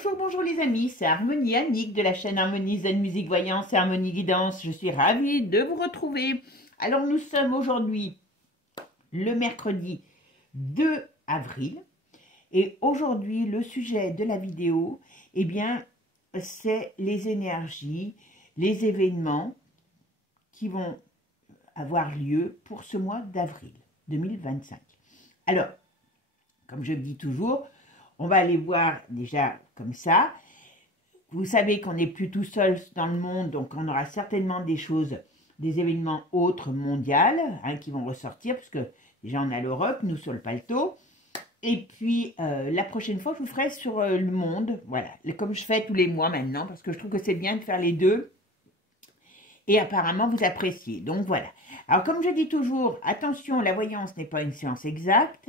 Bonjour, bonjour les amis, c'est Harmonie Annick de la chaîne Harmonie Zen Musique Voyance et Harmonie Guidance. Je suis ravie de vous retrouver. Alors nous sommes aujourd'hui le mercredi 2 avril et aujourd'hui le sujet de la vidéo, eh bien, c'est les énergies, les événements qui vont avoir lieu pour ce mois d'avril 2025. Alors, comme je le dis toujours, on va aller voir déjà comme ça. Vous savez qu'on n'est plus tout seul dans le monde, donc on aura certainement des choses, des événements autres mondiaux qui vont ressortir, parce que déjà on a l'Europe, nous sur le paletot. Et puis la prochaine fois, je vous ferai sur le monde, voilà, comme je fais tous les mois maintenant, parce que je trouve que c'est bien de faire les deux. Et apparemment, vous appréciez. Donc voilà. Alors comme je dis toujours, attention, la voyance n'est pas une science exacte,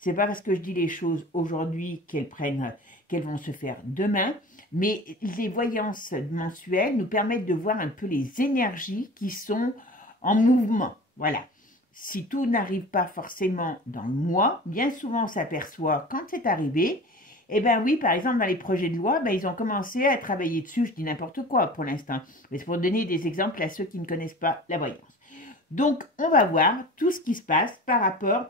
C'est pas parce que je dis les choses aujourd'hui qu'elles vont se faire demain, mais les voyances mensuelles nous permettent de voir un peu les énergies qui sont en mouvement. Voilà. Si tout n'arrive pas forcément dans le mois, bien souvent on s'aperçoit quand c'est arrivé. Eh bien oui, par exemple, dans les projets de loi, ils ont commencé à travailler dessus, je dis n'importe quoi pour l'instant, mais c'est pour donner des exemples à ceux qui ne connaissent pas la voyance. Donc, on va voir tout ce qui se passe par rapport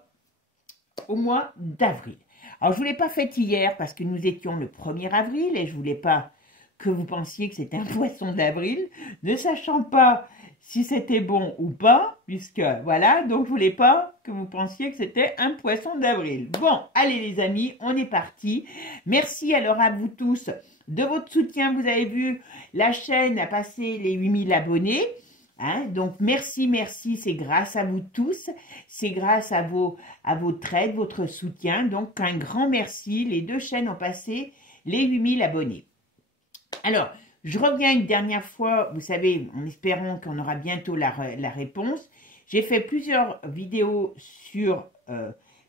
au mois d'avril. Alors, je ne vous l'ai pas fait hier parce que nous étions le 1er avril et je ne voulais pas que vous pensiez que c'était un poisson d'avril, ne sachant pas si c'était bon ou pas, puisque voilà, donc je ne voulais pas que vous pensiez que c'était un poisson d'avril. Bon, allez les amis, on est parti. Merci alors à vous tous de votre soutien. Vous avez vu, la chaîne a passé les 8000 abonnés. Donc merci, merci, c'est grâce à vous tous, c'est grâce à vos trades, votre soutien. Donc un grand merci, les deux chaînes ont passé les 8000 abonnés. Alors, je reviens une dernière fois, vous savez, en espérant qu'on aura bientôt la réponse. J'ai fait plusieurs vidéos sur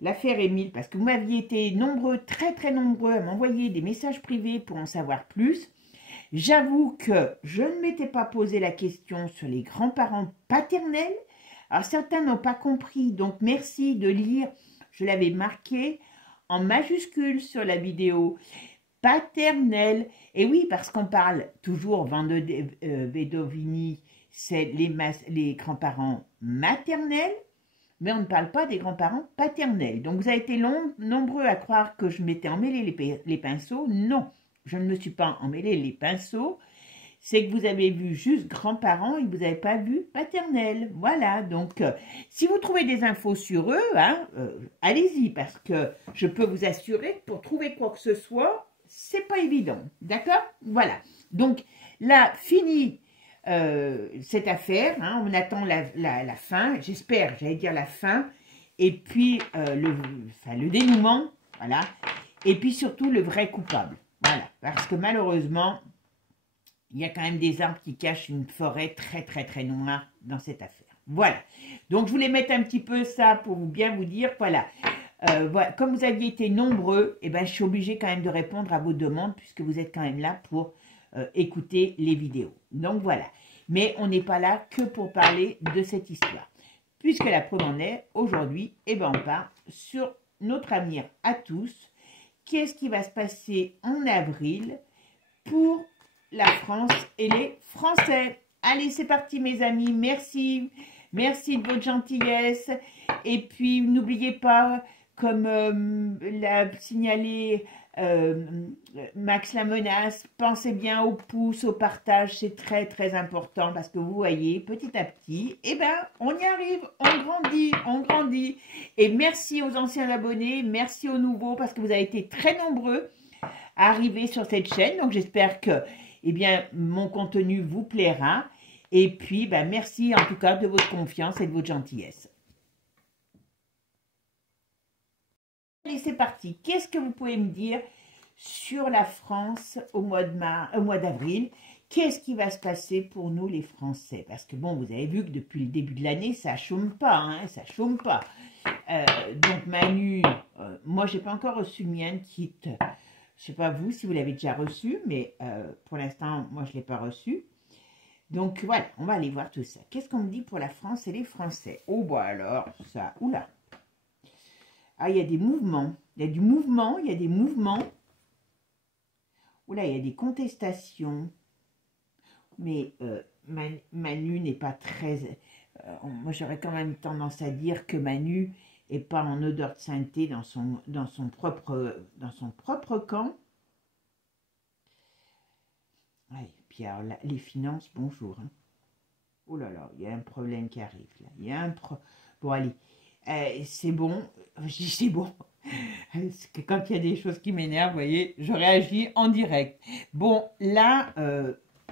l'affaire Émile, parce que vous m'aviez été nombreux, très très nombreux à m'envoyer des messages privés pour en savoir plus. J'avoue que je ne m'étais pas posé la question sur les grands-parents paternels. Alors certains n'ont pas compris, donc merci de lire, je l'avais marqué en majuscule sur la vidéo. Paternel, et oui, parce qu'on parle toujours, Vedovini, c'est les grands-parents maternels, mais on ne parle pas des grands-parents paternels. Donc vous avez été nombreux à croire que je m'étais emmêlé les pinceaux. Non, je ne me suis pas emmêlé les pinceaux. C'est que vous avez vu juste grands-parents et vous n'avez pas vu paternel. Voilà, donc si vous trouvez des infos sur eux, allez-y, parce que je peux vous assurer que pour trouver quoi que ce soit, c'est pas évident, d'accord? Voilà, donc là, fini cette affaire, on attend la fin, j'espère, j'allais dire la fin, et puis le dénouement, voilà, et puis surtout le vrai coupable, voilà, parce que malheureusement, il y a quand même des arbres qui cachent une forêt très très très noire dans cette affaire. Voilà, donc je voulais mettre un petit peu ça pour bien vous dire, voilà. Voilà, comme vous aviez été nombreux, je suis obligée quand même de répondre à vos demandes puisque vous êtes quand même là pour écouter les vidéos. Donc voilà, mais on n'est pas là que pour parler de cette histoire. Puisque la preuve en est, aujourd'hui, on part sur notre avenir à tous. Qu'est-ce qui va se passer en avril pour la France et les Français? Allez, c'est parti mes amis, merci. Merci de votre gentillesse. Et puis, n'oubliez pas, comme l'a signalé Max la menace, pensez bien au pouce, au partage, c'est très très important parce que vous voyez, petit à petit, on y arrive, on grandit. Et merci aux anciens abonnés, merci aux nouveaux parce que vous avez été très nombreux à arriver sur cette chaîne. Donc j'espère que mon contenu vous plaira. Et puis, merci en tout cas de votre confiance et de votre gentillesse. Allez, c'est parti. Qu'est-ce que vous pouvez me dire sur la France au mois d'avril? Qu'est-ce qui va se passer pour nous les Français? Parce que bon, vous avez vu que depuis le début de l'année, ça chôme pas, ça chôme pas. Donc Manu, moi j'ai pas encore reçu le mien de kit. Je sais pas vous si vous l'avez déjà reçu, mais pour l'instant, moi je l'ai pas reçu. Donc voilà, on va aller voir tout ça. Qu'est-ce qu'on me dit pour la France et les Français? Oh alors, ça, oula. Ah, il y a des mouvements. Il y a du mouvement, il y a des mouvements. Oula, il y a des contestations. Mais Manu n'est pas très... moi, j'aurais quand même tendance à dire que Manu n'est pas en odeur de sainteté dans son propre camp. Ouais, puis alors, là, les finances, bonjour. Hein. Oh là là, il y a un problème qui arrive là. Il y a un Bon, allez, c'est bon. Je dis c'est bon. Parce que quand il y a des choses qui m'énervent, vous voyez, je réagis en direct. Bon, là,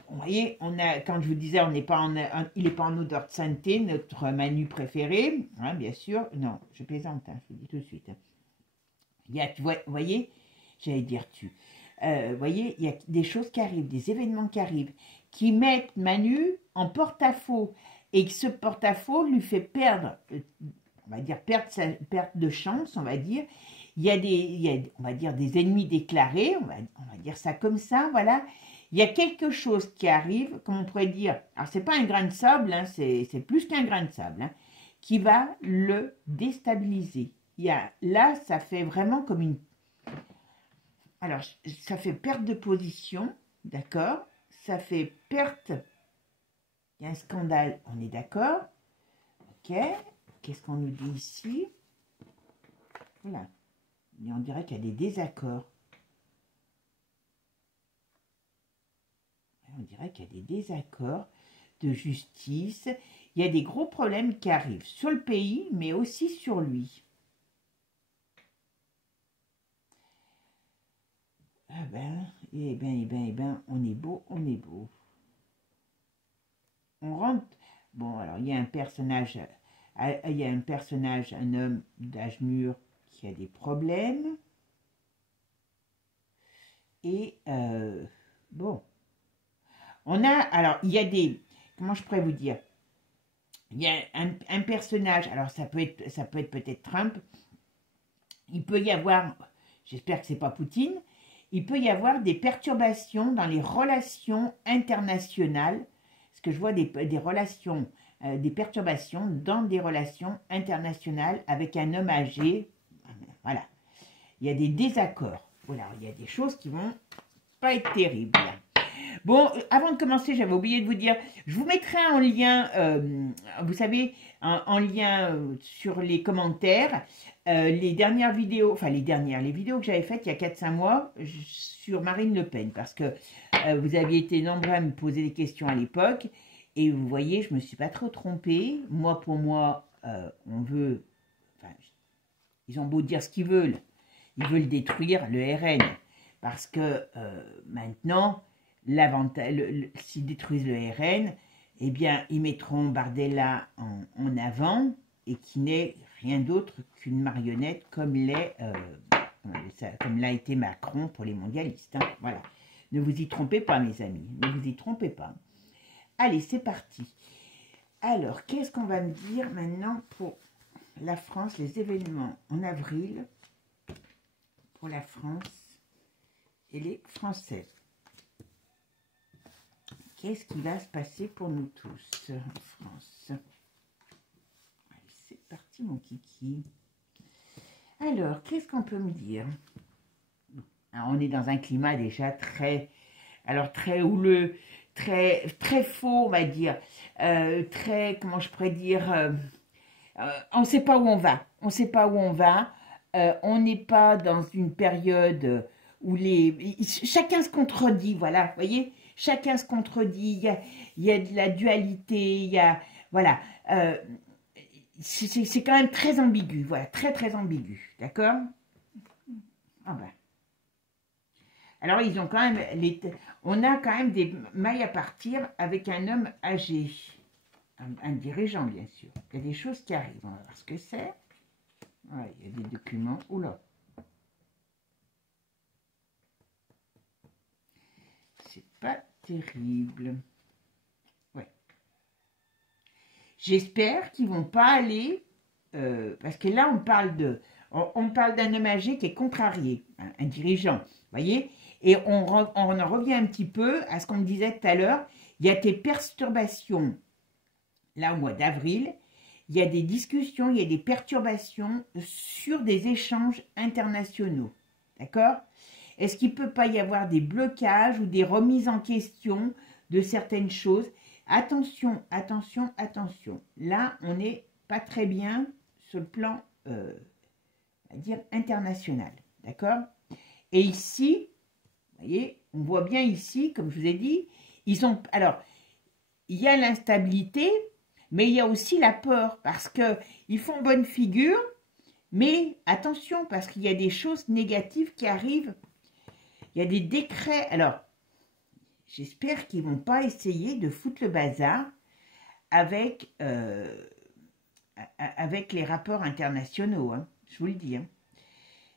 vous voyez, quand je vous disais, il n'est pas en odeur de sainteté, notre Manu préféré, hein, bien sûr. Non, je plaisante, hein, je vous dis tout de suite. Hein. Vous voyez, j'allais dire vous voyez, il y a des choses qui arrivent, des événements qui arrivent, qui mettent Manu en porte-à-faux, et que ce porte-à-faux lui fait perdre, on va dire, perte de chance, on va dire. Il y a, on va dire, des ennemis déclarés, on va dire ça comme ça, voilà. Il y a quelque chose qui arrive, comme on pourrait dire, alors c'est pas un grain de sable, hein, c'est plus qu'un grain de sable, hein, qui va le déstabiliser. Là, ça fait vraiment comme une... Alors, ça fait perte de position, d'accord? Ça fait perte... Il y a un scandale, on est d'accord? Ok. Qu'est-ce qu'on nous dit ici? Voilà. Et on dirait qu'il y a des désaccords. On dirait qu'il y a des désaccords de justice. Il y a des gros problèmes qui arrivent sur le pays, mais aussi sur lui. Ah ben, on est beau, on est beau. On rentre... Bon, alors, il y a un personnage, un homme d'âge mûr qui a des problèmes. Et, bon. On a, alors, il y a des... Comment je pourrais vous dire? Il y a un personnage, alors ça peut être peut-être Trump. Il peut y avoir, j'espère que c'est pas Poutine, il peut y avoir des perturbations dans les relations internationales. Parce que je vois des relations, des perturbations dans des relations internationales avec un homme âgé. Voilà. Il y a des désaccords. Voilà, il y a des choses qui vont pas être terribles. Bon, avant de commencer, j'avais oublié de vous dire, je vous mettrai en lien, vous savez, en lien sur les commentaires, les dernières vidéos, enfin les vidéos que j'avais faites il y a 4-5 mois sur Marine Le Pen, parce que vous aviez été nombreux à me poser des questions à l'époque, et vous voyez, je ne me suis pas trop trompée. Moi, pour moi, on veut, enfin, ils ont beau dire ce qu'ils veulent détruire le RN, parce que maintenant... s'ils détruisent le RN, eh bien, ils mettront Bardella en avant et qui n'est rien d'autre qu'une marionnette comme l'a été Macron pour les mondialistes. Hein. Voilà. Ne vous y trompez pas, mes amis. Ne vous y trompez pas. Allez, c'est parti. Alors, qu'est-ce qu'on va me dire maintenant pour la France, les événements en avril pour la France et les Français? Qu'est-ce qui va se passer pour nous tous en France? Allez, c'est parti, mon kiki. Alors, qu'est-ce qu'on peut me dire? Alors, on est dans un climat déjà très houleux, très faux, on va dire. Très, comment je pourrais dire, on ne sait pas où on va. On ne sait pas où on va. On n'est pas dans une période où chacun se contredit, voilà, vous voyez? Chacun se contredit, il y a de la dualité, il y a, voilà, c'est quand même très ambigu, voilà, très ambigu, d'accord? Ah ben. Alors, ils ont quand même, on a quand même des mailles à partir avec un homme âgé, un dirigeant, bien sûr. Il y a des choses qui arrivent, on va voir ce que c'est. Ouais, il y a des documents, oula. C'est pas terrible. Ouais. J'espère qu'ils vont pas aller, parce que là on parle d'un homme âgé qui est contrarié, un dirigeant, voyez. Et on en revient un petit peu à ce qu'on me disait tout à l'heure. Il y a des perturbations là au mois d'avril. Il y a des discussions, il y a des perturbations sur des échanges internationaux, d'accord? Est-ce qu'il ne peut pas y avoir des blocages ou des remises en question de certaines choses? Attention, attention, attention. Là, on n'est pas très bien sur le plan, on va dire, international. D'accord? Et ici, vous voyez, on voit bien ici, comme je vous ai dit, ils ont... Alors, il y a l'instabilité, mais il y a aussi la peur, parce qu'ils font bonne figure, mais attention, parce qu'il y a des choses négatives qui arrivent. Il y a des décrets. Alors, j'espère qu'ils ne vont pas essayer de foutre le bazar avec, avec les rapports internationaux, hein, je vous le dis. Hein.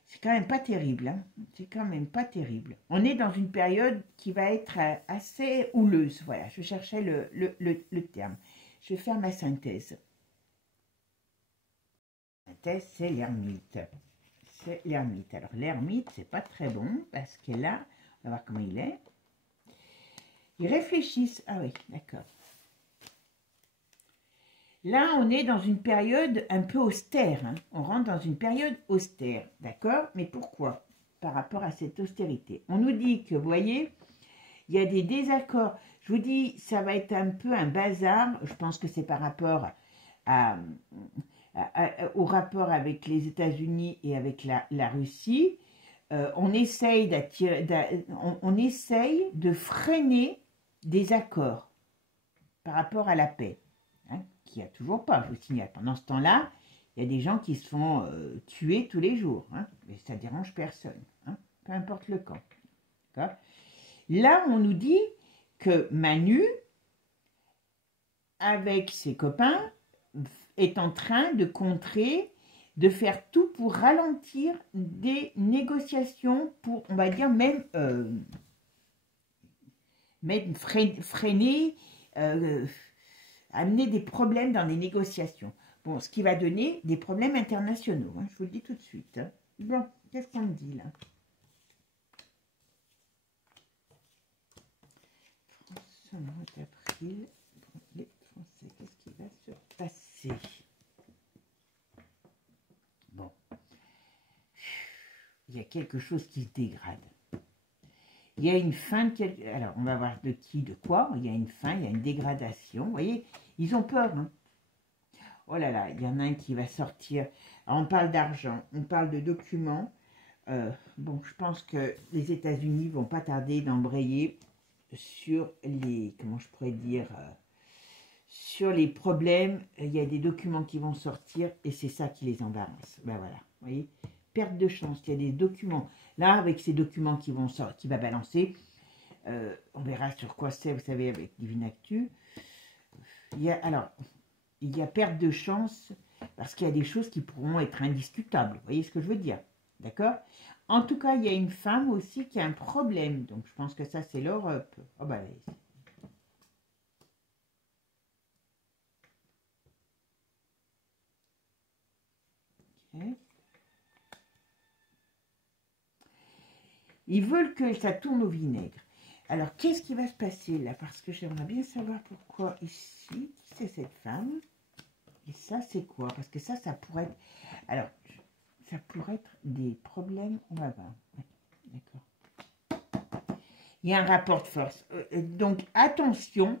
C'est quand même pas terrible. Hein. C'est quand même pas terrible. On est dans une période qui va être assez houleuse. Voilà, je cherchais le terme. Je vais faire ma synthèse. La synthèse, c'est l'ermite. C'est l'ermite. Alors, l'ermite, c'est pas très bon parce que là, on va voir comment il est. Ils réfléchissent. Ah oui, d'accord. Là, on est dans une période un peu austère. Hein. On rentre dans une période austère. D'accord? Mais pourquoi? Par rapport à cette austérité. On nous dit que, vous voyez, il y a des désaccords. Je vous dis, ça va être un peu un bazar. Je pense que c'est par rapport au rapport avec les États-Unis et avec la Russie. On essaye de freiner des accords par rapport à la paix. Hein, qu'il n'y a toujours pas, je vous signale. Pendant ce temps-là, il y a des gens qui se font tuer tous les jours. Hein, mais ça ne dérange personne. Hein, peu importe le camp. Là, on nous dit que Manu, avec ses copains, est en train de contrer, de faire tout pour ralentir des négociations, pour, on va dire, même freiner, amener des problèmes dans les négociations. Bon, ce qui va donner des problèmes internationaux, hein, je vous le dis tout de suite. Hein. Bon, qu'est-ce qu'on me dit là? France, mois d'avril, pour les Français, qu'est-ce qui va se passer? Bon, il y a quelque chose qui se dégrade. Il y a une fin de quelque... Alors, on va voir de qui, de quoi. Il y a une fin, il y a une dégradation. Vous voyez, ils ont peur. Hein. Oh là là, il y en a un qui va sortir. Alors, on parle d'argent, on parle de documents. Bon, je pense que les États-Unis vont pas tarder d'embrayer sur les... Comment je pourrais dire sur les problèmes. Il y a des documents qui vont sortir et c'est ça qui les embarrasse. Ben voilà, vous voyez, perte de chance. Il y a des documents. Là, avec ces documents qui vont sortir, qui va balancer, on verra sur quoi c'est, vous savez, avec Divinactu. Alors, il y a perte de chance parce qu'il y a des choses qui pourront être indiscutables. Vous voyez ce que je veux dire? D'accord? En tout cas, il y a une femme aussi qui a un problème. Donc, je pense que ça, c'est l'Europe. Oh, bah, allez. Okay. Ils veulent que ça tourne au vinaigre. Alors, qu'est-ce qui va se passer là? Parce que j'aimerais bien savoir pourquoi ici, c'est cette femme. Et ça, c'est quoi? Parce que ça pourrait être... Alors, ça pourrait être des problèmes. On va voir. D'accord. Il y a un rapport de force. Donc, attention.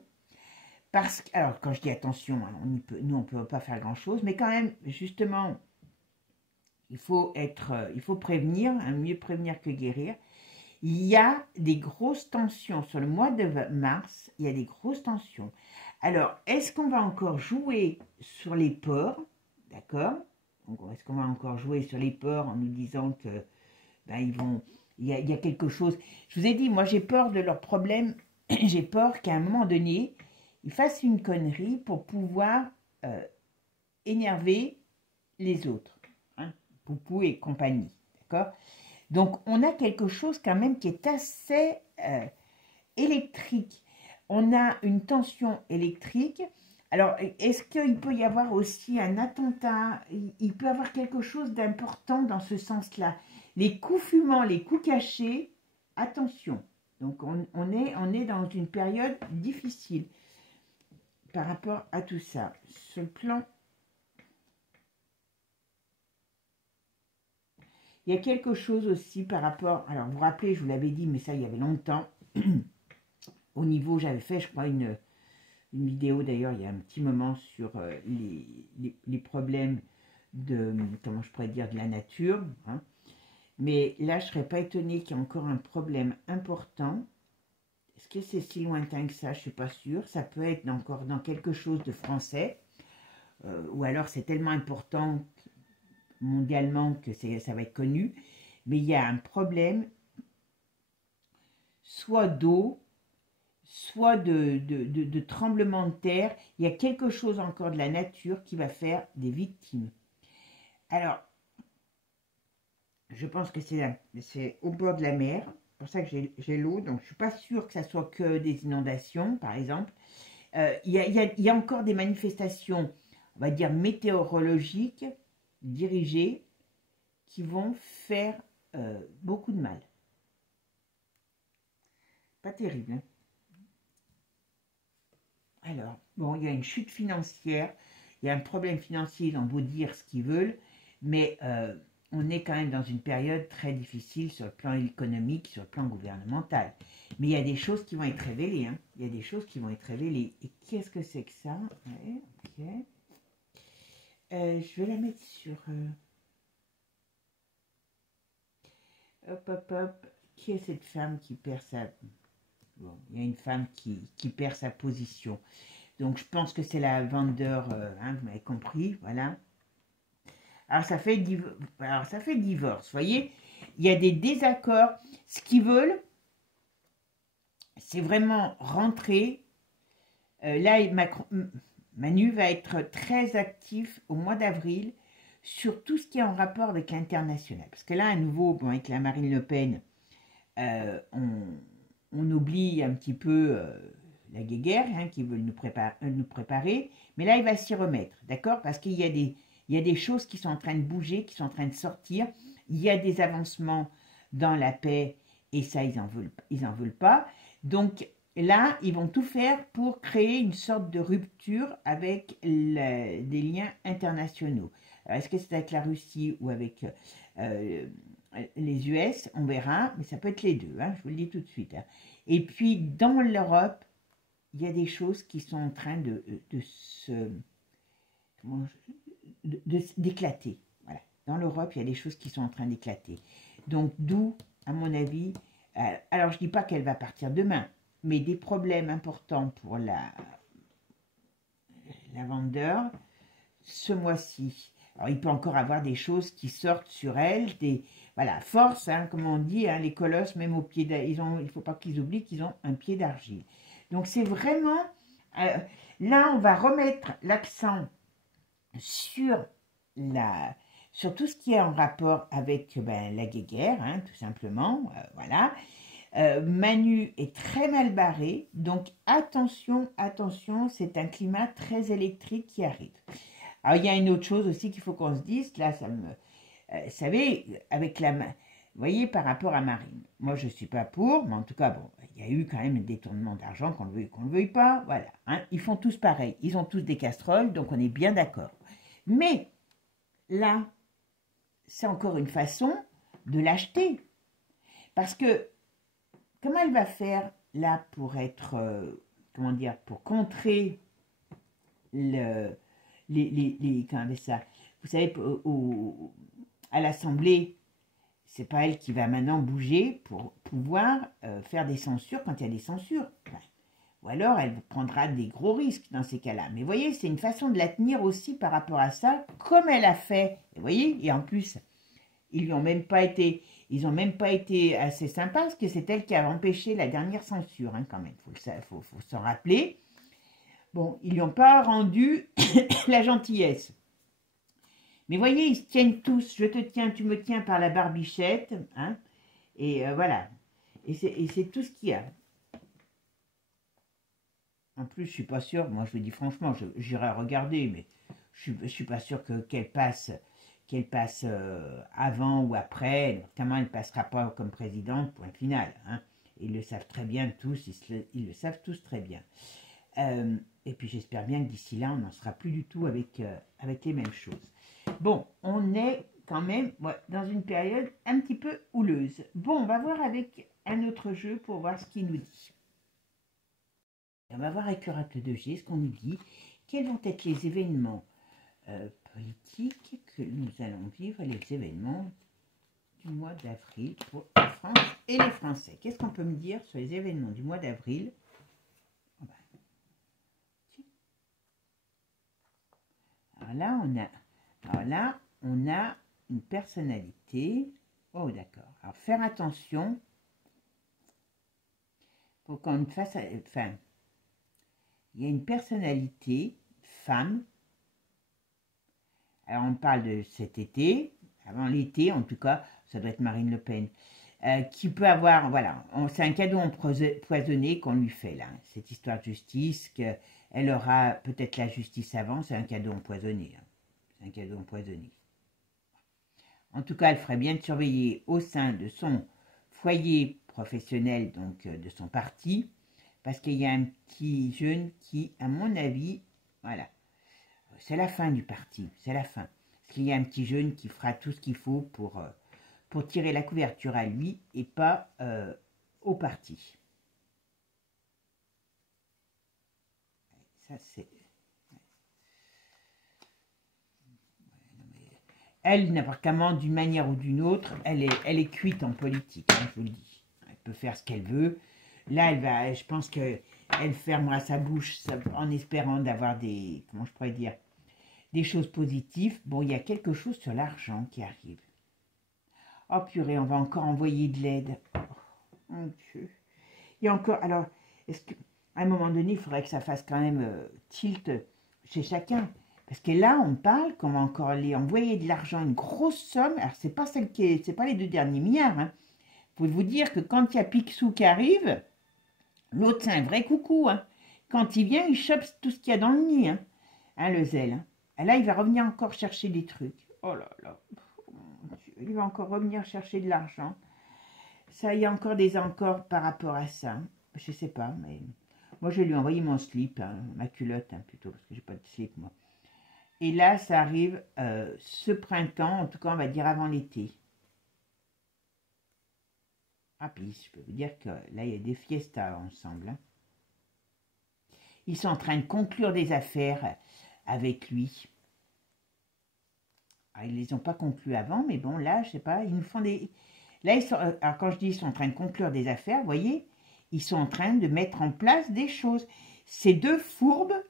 Parce que... Alors, quand je dis attention, hein, nous, on ne peut pas faire grand-chose. Mais quand même, justement, il faut prévenir. Hein, mieux prévenir que guérir. Il y a des grosses tensions. Sur le mois de mars, il y a des grosses tensions. Alors, est-ce qu'on va encore jouer sur les ports? D'accord? Est-ce qu'on va encore jouer sur les ports en nous disant que ben, il y a quelque chose. Je vous ai dit, moi j'ai peur de leurs problèmes. J'ai peur qu'à un moment donné, ils fassent une connerie pour pouvoir énerver les autres. Hein, Poupou et compagnie. D'accord? Donc, on a quelque chose quand même qui est assez électrique. On a une tension électrique. Alors, est-ce qu'il peut y avoir aussi un attentat? Il peut y avoir quelque chose d'important dans ce sens-là. Les coups fumants, les coups cachés, attention. Donc, on est dans une période difficile par rapport à tout ça. Sur le plan... Il y a quelque chose aussi par rapport, alors vous vous rappelez, je vous l'avais dit, mais ça il y avait longtemps, au niveau, j'avais fait je crois une vidéo d'ailleurs il y a un petit moment sur les problèmes de, comment je pourrais dire, de la nature, hein. Mais là je ne serais pas étonnée qu'il y ait encore un problème important. Est-ce que c'est si lointain que ça? Je ne suis pas sûre. Ça peut être encore dans quelque chose de français, ou alors c'est tellement important mondialement que ça va être connu. Mais il y a un problème, soit d'eau, soit de tremblement de terre. Il y a quelque chose encore de la nature qui va faire des victimes. Alors, je pense que c'est au bord de la mer. C'est pour ça que j'ai l'eau. Donc, je ne suis pas sûre que ça soit que des inondations, par exemple. Il y a encore des manifestations, on va dire, météorologiques dirigées qui vont faire beaucoup de mal. Pas terrible, hein? Alors, bon, il y a une chute financière, il y a un problème financier, ils ont beau dire ce qu'ils veulent, mais on est quand même dans une période très difficile sur le plan économique, sur le plan gouvernemental. Mais il y a des choses qui vont être révélées, hein. Il y a des choses qui vont être révélées. Et qu'est-ce que c'est que ça? Ouais, ok. Je vais la mettre sur... Hop, hop, hop. Qui est cette femme qui perd sa... Bon, il y a une femme qui perd sa position. Donc, je pense que c'est la vendeur, hein, vous m'avez compris, voilà. Alors, ça fait divorce, vous voyez. Il y a des désaccords. Ce qu'ils veulent, c'est vraiment rentrer. Là, Manu va être très actif au mois d'avril sur tout ce qui est en rapport avec l'international. Parce que là, à nouveau, bon, avec la Marine Le Pen, on oublie un petit peu la guéguerre, hein, qui veulent nous préparer, mais là il va s'y remettre, d'accord? Parce qu'il y a des choses qui sont en train de bouger, qui sont en train de sortir, il y a des avancements dans la paix, et ça ils en veulent pas, donc là ils vont tout faire pour créer une sorte de rupture avec des liens internationaux. Est-ce que c'est avec la Russie ou avec les US, on verra, mais ça peut être les deux, hein, je vous le dis tout de suite, hein. Et puis, dans l'Europe, il y a des choses qui sont en train d'éclater. Voilà. Dans l'Europe, il y a des choses qui sont en train d'éclater. Donc, d'où, à mon avis, alors je ne dis pas qu'elle va partir demain, mais des problèmes importants pour la vendeur ce mois-ci. Alors, il peut encore avoir des choses qui sortent sur elle, voilà, force, hein, comme on dit, hein, les colosses, même au pied il ne faut pas qu'ils oublient qu'ils ont un pied d'argile. Donc, c'est vraiment... là, on va remettre l'accent sur tout ce qui est en rapport avec la guéguerre, hein, tout simplement, voilà. Manu est très mal barré, donc attention, attention, c'est un climat très électrique qui arrive. Alors, il y a une autre chose aussi qu'il faut qu'on se dise, là, vous savez, avec vous voyez, par rapport à Marine, moi, je ne suis pas pour, mais en tout cas, bon, il y a eu quand même un détournement d'argent, qu'on le veuille pas, voilà, hein, ils font tous pareil, ils ont tous des casseroles, donc on est bien d'accord. Mais, là, c'est encore une façon de l'acheter, parce que, comment elle va faire, là, pour être, comment dire, pour contrer comment ça, vous savez, à l'Assemblée, c'est pas elle qui va maintenant bouger pour pouvoir faire des censures quand il y a des censures. Enfin, ou alors elle prendra des gros risques dans ces cas-là. Mais vous voyez, c'est une façon de la tenir aussi par rapport à ça, comme elle a fait. Vous voyez, et en plus, ils n'ont même pas été assez sympas, parce que c'est elle qui a empêché la dernière censure, hein, quand même. Faut s'en rappeler. Bon, ils lui ont pas rendu la gentillesse. Mais voyez, ils se tiennent tous. Je te tiens, tu me tiens par la barbichette. Hein, et voilà. Et c'est tout ce qu'il y a. En plus, je suis pas sûre. Moi, je vous dis franchement, j'irai regarder, mais je suis pas sûre qu'elle passe avant ou après. Notamment, elle ne passera pas comme présidente, point final. Hein. Ils le savent très bien tous. Ils le savent tous très bien. Et puis j'espère bien que d'ici là, on n'en sera plus du tout avec les mêmes choses. Bon, on est quand même dans une période un petit peu houleuse. Bon, on va voir avec un autre jeu pour voir ce qu'il nous dit. On va voir avec l'oracle de G ce qu'on nous dit. Quels vont être les événements politiques que nous allons vivre, les événements du mois d'avril pour la France et les Français. Qu'est-ce qu'on peut me dire sur les événements du mois d'avril? Alors là, on a une personnalité. Oh, d'accord. Alors, faire attention pour qu'on fasse... Enfin, il y a une personnalité, femme. Alors, on parle de cet été, avant l'été, en tout cas, ça doit être Marine Le Pen, qui peut avoir, voilà, c'est un cadeau empoisonné qu'on lui fait, là. Cette histoire de justice, qu'elle aura peut-être la justice avant, c'est un cadeau empoisonné. Hein. C'est un cadeau empoisonné. En tout cas, elle ferait bien de surveiller au sein de son foyer professionnel, donc de son parti, parce qu'il y a un petit jeune qui, à mon avis, voilà, c'est la fin du parti, c'est la fin. Parce qu'il y a un petit jeune qui fera tout ce qu'il faut pour tirer la couverture à lui et pas au parti. Ça, c'est... Elle, n'importe comment, d'une manière ou d'une autre, elle est cuite en politique, hein, je vous le dis. Elle peut faire ce qu'elle veut. Là, je pense qu'elle fermera sa bouche en espérant d'avoir des, comment je pourrais dire, des choses positives. Bon, il y a quelque chose sur l'argent qui arrive. Oh purée, on va encore envoyer de l'aide. Oh, mon Dieu. Il y a encore, alors, est-ce qu'à un moment donné, il faudrait que ça fasse quand même tilt chez chacun. Parce que là, on parle qu'on va encore aller envoyer de l'argent, une grosse somme. Alors, c'est pas celle qui est, c'est pas les 2 derniers milliards. Hein. Faut vous dire que quand il y a Picsou qui arrive, l'autre c'est un vrai coucou. Hein. Quand il vient, il chope tout ce qu'il y a dans le nid. Hein, le zèle. Hein. Et là, il va revenir encore chercher des trucs. Oh là là. Oh mon Dieu. Il va encore revenir chercher de l'argent. Ça, il y a encore des encore par rapport à ça. Je sais pas, mais moi, je vais lui envoyer mon slip, hein, ma culotte hein, plutôt, parce que j'ai pas de slip, moi. Et là, ça arrive ce printemps, en tout cas, on va dire avant l'été. Ah, puis, je peux vous dire que là, il y a des fiestas ensemble. Hein. Ils sont en train de conclure des affaires avec lui. Ah, ils ne les ont pas conclues avant, mais bon, là, je sais pas, ils nous font des... Là, ils sont... alors, quand je dis ils sont en train de conclure des affaires, vous voyez, ils sont en train de mettre en place des choses. Ces deux fourbes,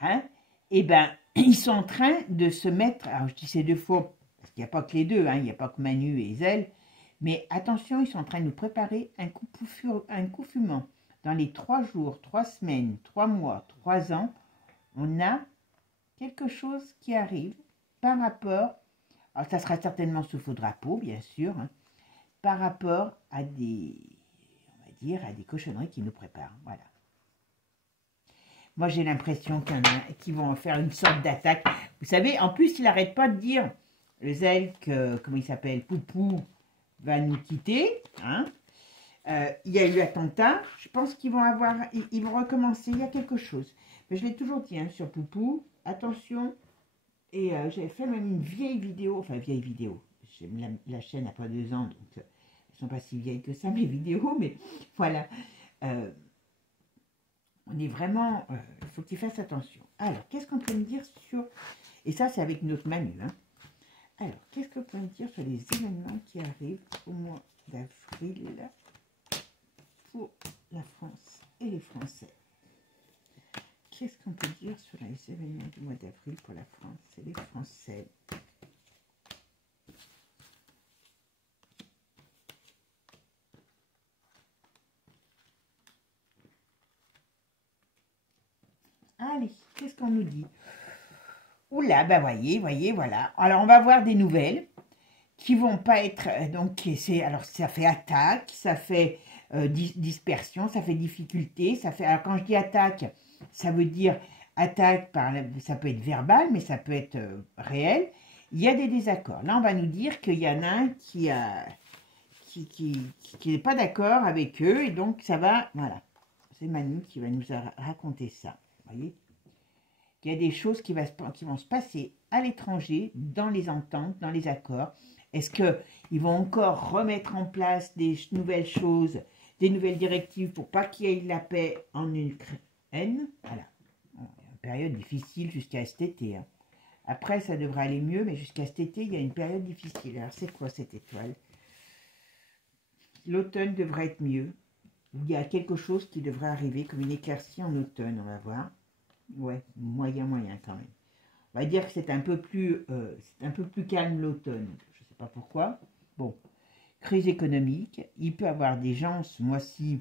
hein, eh ben, ils sont en train de se mettre... Alors, je dis ces deux fourbes, parce qu'il n'y a pas que les deux, hein, il n'y a pas que Manu et Zèle, mais attention, ils sont en train de nous préparer un coup fumant. Dans les 3 jours, 3 semaines, 3 mois, 3 ans, on a quelque chose qui arrive par rapport, alors ça sera certainement sous faux drapeau, bien sûr, hein, par rapport à des, on va dire, à des cochonneries qui nous préparent, voilà. Moi, j'ai l'impression qu'il y en a qui vont faire une sorte d'attaque. Vous savez, en plus, il n'arrête pas de dire, le zèle, que, comment il s'appelle, Poupou va nous quitter, hein. Il y a eu attentat, je pense qu'ils vont avoir, ils vont recommencer, il y a quelque chose. Mais je l'ai toujours dit hein, sur Poupou, attention, et j'avais fait même une vieille vidéo, enfin vieille vidéo, la chaîne n'a pas 2 ans, donc elles ne sont pas si vieilles que ça, mes vidéos, mais voilà. On est vraiment, il faut qu'ils fassent attention. Alors, qu'est-ce qu'on peut me dire sur, et ça c'est avec notre Manu, hein. Alors, qu'est-ce qu'on peut me dire sur les événements qui arrivent au mois d'avril pour la France et les Français? Qu'est-ce qu'on peut dire sur les événements du mois d'avril pour la France et les Français? Allez, qu'est-ce qu'on nous dit? Oula, ben voyez, voilà. Alors, on va voir des nouvelles qui vont pas être... donc, alors, ça fait attaque, ça fait dispersion, ça fait difficulté, ça fait... Alors, quand je dis attaque, ça veut dire attaque, ça peut être verbal, mais ça peut être réel. Il y a des désaccords. Là, on va nous dire qu'il y en a un qui n'est pas d'accord avec eux, et donc ça va... Voilà, c'est Manu qui va nous raconter ça. Vous voyez, qu'il y a des choses qui vont se passer à l'étranger, dans les ententes, dans les accords. Est-ce qu'ils vont encore remettre en place des nouvelles choses, des nouvelles directives pour pas qu'il y ait la paix en Ukraine? Voilà. Bon, il y a une période difficile jusqu'à cet été. Hein. Après, ça devrait aller mieux, mais jusqu'à cet été, il y a une période difficile. Alors, c'est quoi cette étoile? L'automne devrait être mieux. Il y a quelque chose qui devrait arriver, comme une éclaircie en automne, on va voir. Ouais, moyen quand même. On va dire que c'est un peu plus calme l'automne. Je ne sais pas pourquoi. Bon, crise économique. Il peut y avoir des gens ce mois-ci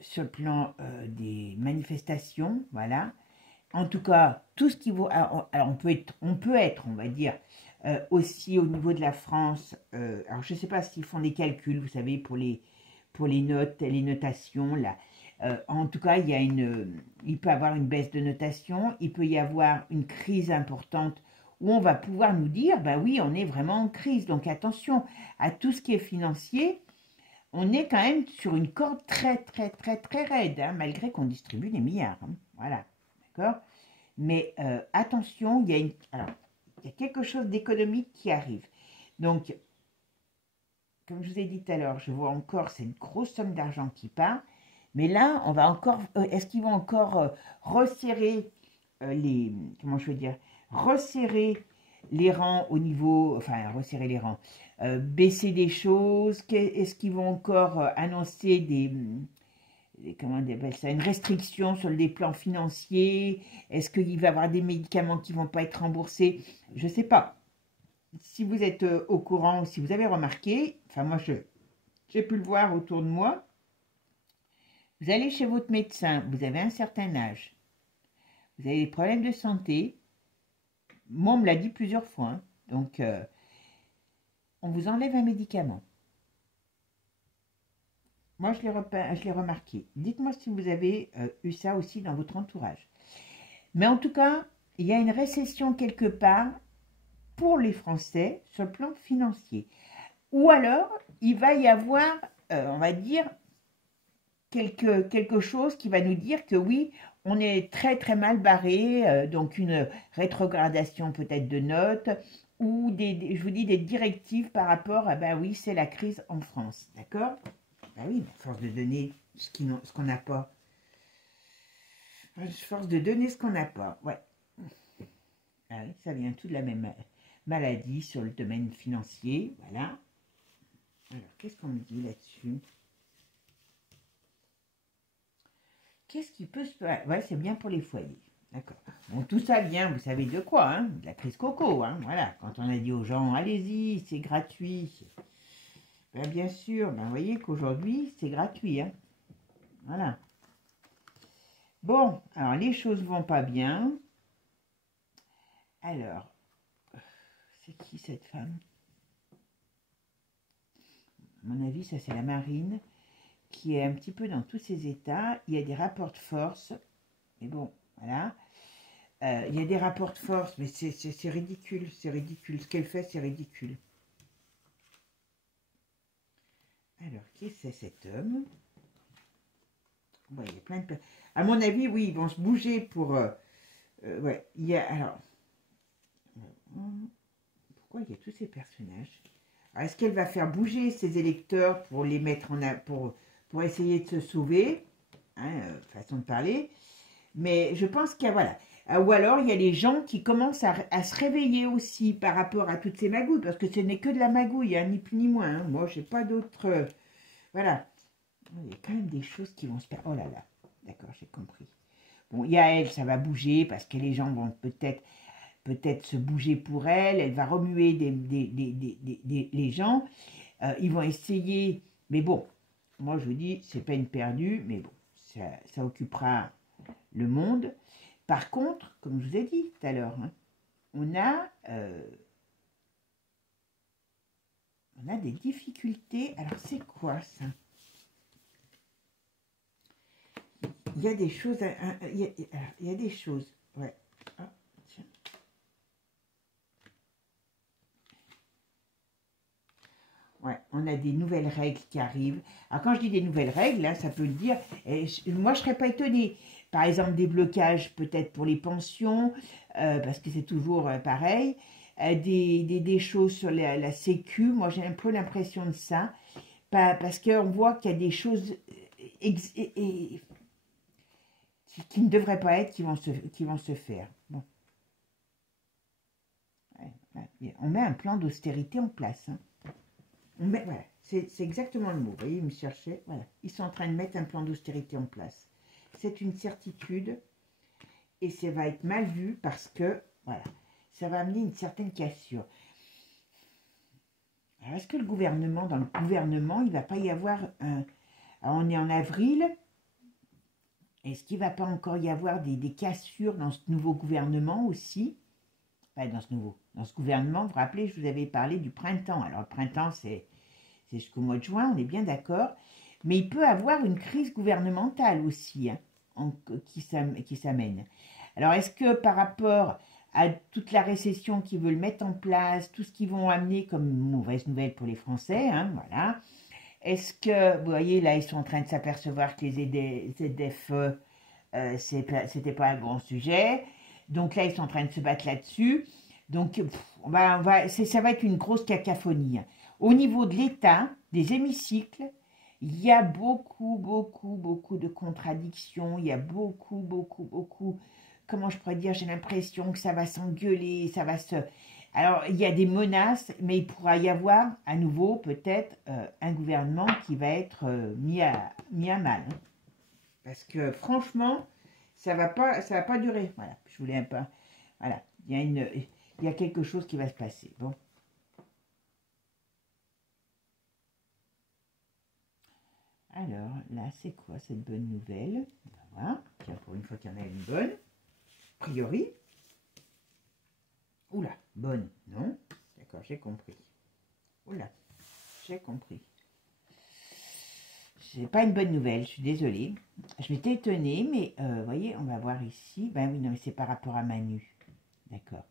sur le plan des manifestations, voilà. En tout cas, tout ce qui vaut... Alors on peut être, on va dire, aussi au niveau de la France. Alors je ne sais pas s'ils font des calculs, vous savez, pour les notes, les notations, là. En tout cas, il peut y avoir une baisse de notation, il peut y avoir une crise importante où on va pouvoir nous dire, ben oui, on est vraiment en crise. Donc attention à tout ce qui est financier. On est quand même sur une corde très raide, hein, malgré qu'on distribue des milliards. Hein, voilà, d'accord. Mais attention, il y a quelque chose d'économique qui arrive. Donc, comme je vous ai dit tout à l'heure, je vois encore cette grosse somme d'argent qui part. Mais là, on va encore... Est-ce qu'ils vont encore resserrer comment je veux dire, resserrer les rangs au niveau... Enfin, resserrer les rangs. Baisser des choses. Est-ce qu'ils vont encore annoncer comment on appelle ça, une restriction sur les plans financiers? Est-ce qu'il va y avoir des médicaments qui ne vont pas être remboursés? Je ne sais pas. Si vous êtes au courant, si vous avez remarqué, enfin moi j'ai pu le voir autour de moi, vous allez chez votre médecin, vous avez un certain âge, vous avez des problèmes de santé, moi on me l'a dit plusieurs fois, hein, donc on vous enlève un médicament. Moi je l'ai remarqué. Dites-moi si vous avez eu ça aussi dans votre entourage. Mais en tout cas, il y a une récession quelque part pour les Français sur le plan financier. Ou alors, il va y avoir, on va dire, quelque chose qui va nous dire que oui, on est très mal barré, donc une rétrogradation peut-être de notes, ou je vous dis des directives par rapport à, ben oui, c'est la crise en France, d'accord? Ben oui, à force de donner ce qu'on n'a pas. À force de donner ce qu'on n'a pas, ouais. Ah oui, ça vient tout de la même maladie sur le domaine financier, voilà. Alors, qu'est-ce qu'on me dit là-dessus? Qu'est-ce qui peut se faire? Ouais, c'est bien pour les foyers, d'accord. Bon, tout ça vient, vous savez de quoi, hein? De la crise coco, hein, voilà. Quand on a dit aux gens, allez-y, c'est gratuit. Ben, bien sûr, ben, vous voyez qu'aujourd'hui, c'est gratuit, hein. Voilà. Bon, alors, les choses vont pas bien. Alors, c'est qui cette femme? À mon avis, ça c'est la marine, qui est un petit peu dans tous ses états. Il y a des rapports de force, mais bon, voilà. Il y a des rapports de force, mais c'est ridicule, c'est ridicule. Ce qu'elle fait, c'est ridicule. Alors, qui c'est cet homme? Ouais, il y a plein de... À mon avis, oui, ils vont se bouger pour... ouais, il y a... Alors... Pourquoi il y a tous ces personnages? Est-ce qu'elle va faire bouger ses électeurs pour les mettre pour essayer de se sauver, hein, façon de parler? Mais je pense qu'il y a, voilà. Ou alors, il y a les gens qui commencent à se réveiller aussi par rapport à toutes ces magouilles, parce que ce n'est que de la magouille, hein, ni plus ni moins. Hein. Moi, je n'ai pas d'autres... voilà. Il y a quand même des choses qui vont se faire... Oh là là, d'accord, j'ai compris. Bon, il y a elle, ça va bouger, parce que les gens vont peut-être se bouger pour elle, elle va remuer les gens, ils vont essayer, mais bon, moi je vous dis, c'est peine perdue, mais bon, ça occupera le monde. Par contre, comme je vous ai dit tout à l'heure, hein, on a des difficultés. Alors c'est quoi ça? Il y a des choses, il y a des choses, ouais. Ah, tiens. Ouais, on a des nouvelles règles qui arrivent. Alors quand je dis des nouvelles règles, là, ça peut dire, moi je ne serais pas étonnée. par exemple, des blocages peut-être pour les pensions, parce que c'est toujours pareil, des choses sur la sécu. Moi, j'ai un peu l'impression de ça, parce qu'on voit qu'il y a des choses qui ne devraient pas être, qui vont se faire. Bon. Ouais. On met un plan d'austérité en place. Hein. Voilà, c'est exactement le mot. Vous voyez, ils me cherchaient. Voilà. Ils sont en train de mettre un plan d'austérité en place. C'est une certitude et ça va être mal vu parce que, voilà, ça va amener une certaine cassure. Alors, est-ce que le gouvernement, dans le gouvernement, il ne va pas y avoir un... Alors, on est en avril. Est-ce qu'il ne va pas encore y avoir des cassures dans ce nouveau gouvernement aussi? Enfin, dans ce gouvernement, vous vous rappelez, je vous avais parlé du printemps. Alors, le printemps, c'est jusqu'au mois de juin, on est bien d'accord. Mais il peut avoir une crise gouvernementale aussi, hein, qui s'amène. Alors, est-ce que par rapport à toute la récession qu'ils veulent mettre en place, tout ce qu'ils vont amener comme mauvaise nouvelle pour les Français, hein, voilà. Est-ce que, vous voyez, là, ils sont en train de s'apercevoir que les ZFE, c'était pas un bon sujet. Donc là, ils sont en train de se battre là-dessus. Donc, ça va être une grosse cacophonie. Au niveau de l'État, des hémicycles, il y a beaucoup de contradictions. Il y a beaucoup, comment je pourrais dire, j'ai l'impression que ça va s'engueuler, ça va se... Alors, il y a des menaces, mais il pourra y avoir à nouveau peut-être un gouvernement qui va être mis à mal. Hein. Parce que franchement, ça va pas durer. Voilà, je voulais un peu... Voilà, il y a quelque chose qui va se passer. Bon. Alors, là, c'est quoi cette bonne nouvelle? On va voir. Tiens, pour une fois qu'il y en a une bonne. A priori. Oula, bonne, non? D'accord, j'ai compris. Oula, j'ai compris. C'est pas une bonne nouvelle, je suis désolée. Je m'étais étonnée, mais vous voyez, on va voir ici. Ben oui, non, mais c'est par rapport à Manu. D'accord.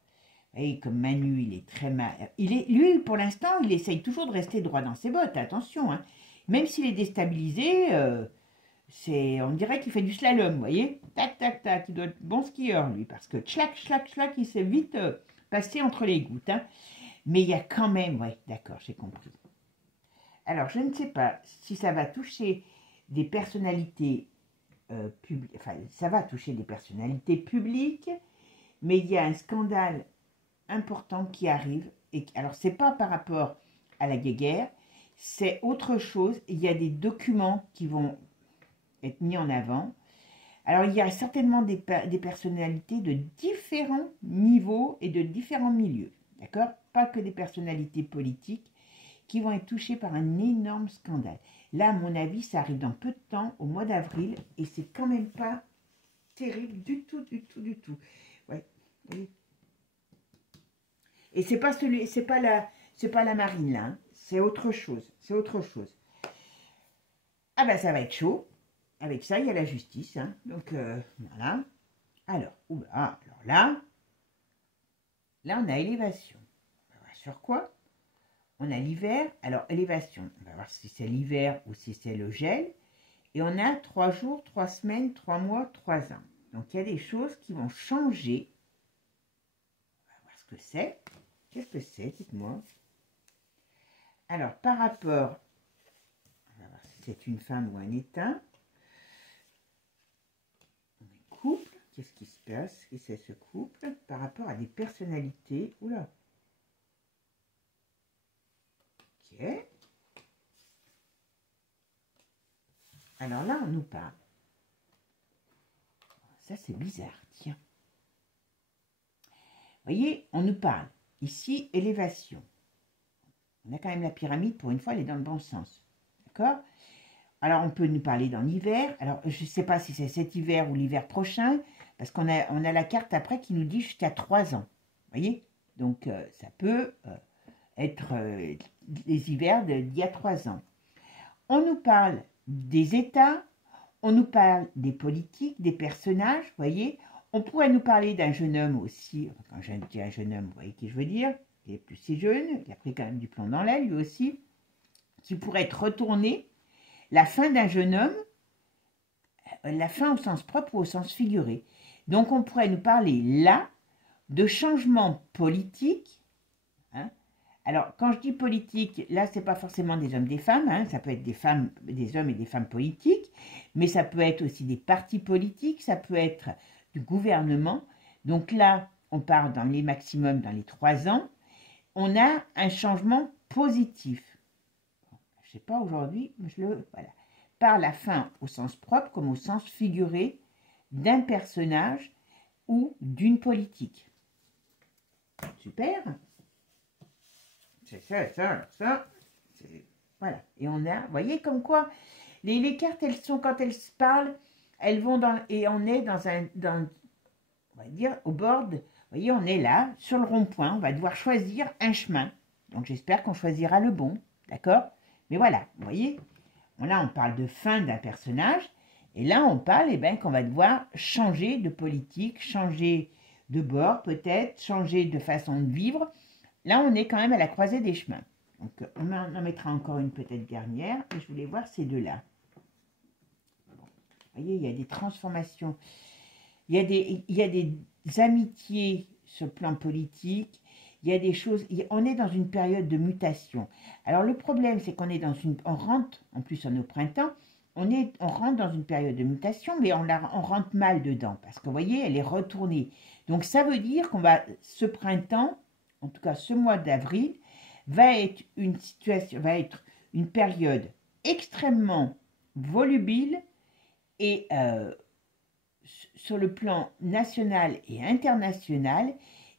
Et comme Manu, il est très mal. Lui, pour l'instant, il essaye toujours de rester droit dans ses bottes. Attention, hein. Même s'il est déstabilisé, on dirait qu'il fait du slalom, vous voyez. Tac, tac, tac. Il doit être bon skieur, lui, parce que tchlac, tchlac, tchlac, il s'est vite passé entre les gouttes. Hein. Mais il y a quand même, ouais, d'accord, j'ai compris. Alors, je ne sais pas si ça va toucher des personnalités publiques, enfin, ça va toucher des personnalités publiques, mais il y a un scandale important qui arrive. Alors, c'est pas par rapport à la guéguerre, c'est autre chose. Il y a des documents qui vont être mis en avant. Alors, il y a certainement des personnalités de différents niveaux et de différents milieux. D'accord? Pas que des personnalités politiques qui vont être touchés par un énorme scandale. Là, à mon avis, ça arrive dans peu de temps, au mois d'avril, et c'est quand même pas terrible du tout. Ouais, oui. Et c'est pas la marine là, hein. C'est autre chose, Ah ben ça va être chaud. Avec ça, il y a la justice, hein. Donc voilà. Alors là, on a élévation. On va voir sur quoi? On a l'hiver, alors élévation, on va voir si c'est l'hiver ou si c'est le gel. Et on a 3 jours, 3 semaines, 3 mois, 3 ans. Donc il y a des choses qui vont changer. On va voir ce que c'est. Qu'est-ce que c'est, dites-moi. Alors par rapport, on va voir si c'est une femme ou un état. On est couple, qu'est-ce qui se passe? Qui c'est ce couple? Par rapport à des personnalités. Oula. Ok. Alors là, on nous parle. Ça, c'est bizarre, tiens. Vous voyez, on nous parle. Ici, élévation. On a quand même la pyramide, pour une fois, elle est dans le bon sens. D'accord? Alors, on peut nous parler dans l'hiver. Alors, je ne sais pas si c'est cet hiver ou l'hiver prochain, parce qu'on a la carte après qui nous dit jusqu'à 3 ans. Vous voyez? Donc, ça peut être les hivers d'il y a 3 ans. On nous parle des États, on nous parle des politiques, des personnages, vous voyez. On pourrait nous parler d'un jeune homme aussi. Quand je dis un jeune homme, vous voyez qui je veux dire. Il est plus si jeune, il a pris quand même du plomb dans l'aile, lui aussi. Qui pourrait être retourné. La fin d'un jeune homme, la fin au sens propre ou au sens figuré. Donc on pourrait nous parler là de changement politique. Hein. Alors quand je dis politique, là c'est pas forcément des hommes, des femmes, hein, ça peut être des femmes, des hommes et des femmes politiques, mais ça peut être aussi des partis politiques, ça peut être du gouvernement. Donc là, on part dans les maximums dans les 3 ans. On a un changement positif. Je sais pas aujourd'hui, voilà. Par la fin au sens propre comme au sens figuré d'un personnage ou d'une politique. Super. C'est ça. Voilà. Et on a, vous voyez comme quoi, les cartes, elles sont, quand elles se parlent, elles vont dans, et on est on va dire, au bord de, vous voyez, on est là, sur le rond-point, on va devoir choisir un chemin. Donc j'espère qu'on choisira le bon, d'accord? Mais voilà, vous voyez, là on parle de fin d'un personnage, et là on parle qu'on va devoir changer de politique, changer de bord peut-être, changer de façon de vivre. Là on est quand même à la croisée des chemins. Donc on en mettra encore une peut-être dernière, et je voulais voir ces deux-là. Vous voyez, il y a des transformations, il y a des amitiés sur le plan politique, il y a des choses, on est dans une période de mutation. Alors le problème, c'est qu'on est on rentre, en plus on est au printemps, on rentre dans une période de mutation, mais on rentre mal dedans, parce que vous voyez, elle est retournée. Donc ça veut dire qu'on va, ce printemps, en tout cas ce mois d'avril, va être une période extrêmement volubile et sur le plan national et international,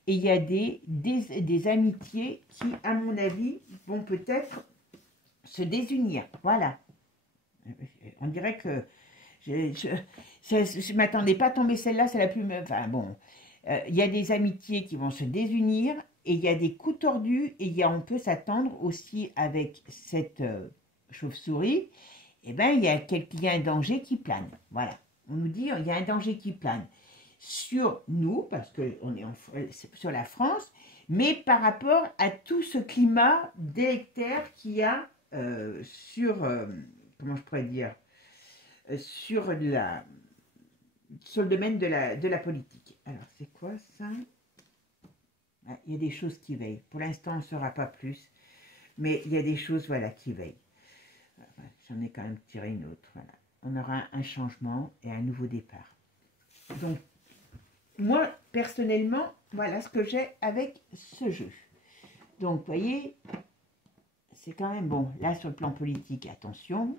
et il y a des amitiés qui, à mon avis, vont peut-être se désunir. Voilà. On dirait que je ne m'attendais pas à tomber celle-là, c'est la plus... Enfin bon, il y a des amitiés qui vont se désunir, et il y a des coups tordus, et on peut s'attendre aussi avec cette chauve-souris, il y a un danger qui plane. Voilà. On nous dit il y a un danger qui plane sur nous, parce qu'on est sur la France, mais par rapport à tout ce climat délectère qu'il y a sur, comment je pourrais dire, sur le domaine de la politique. Alors, c'est quoi ça? Ah, il y a des choses qui veillent. Pour l'instant, on ne saura pas plus, mais il y a des choses, voilà, qui veillent. J'en ai quand même tiré une autre, voilà. On aura un changement et un nouveau départ. Donc, moi, personnellement, voilà ce que j'ai avec ce jeu. Donc, vous voyez, c'est quand même bon. Là, sur le plan politique, attention,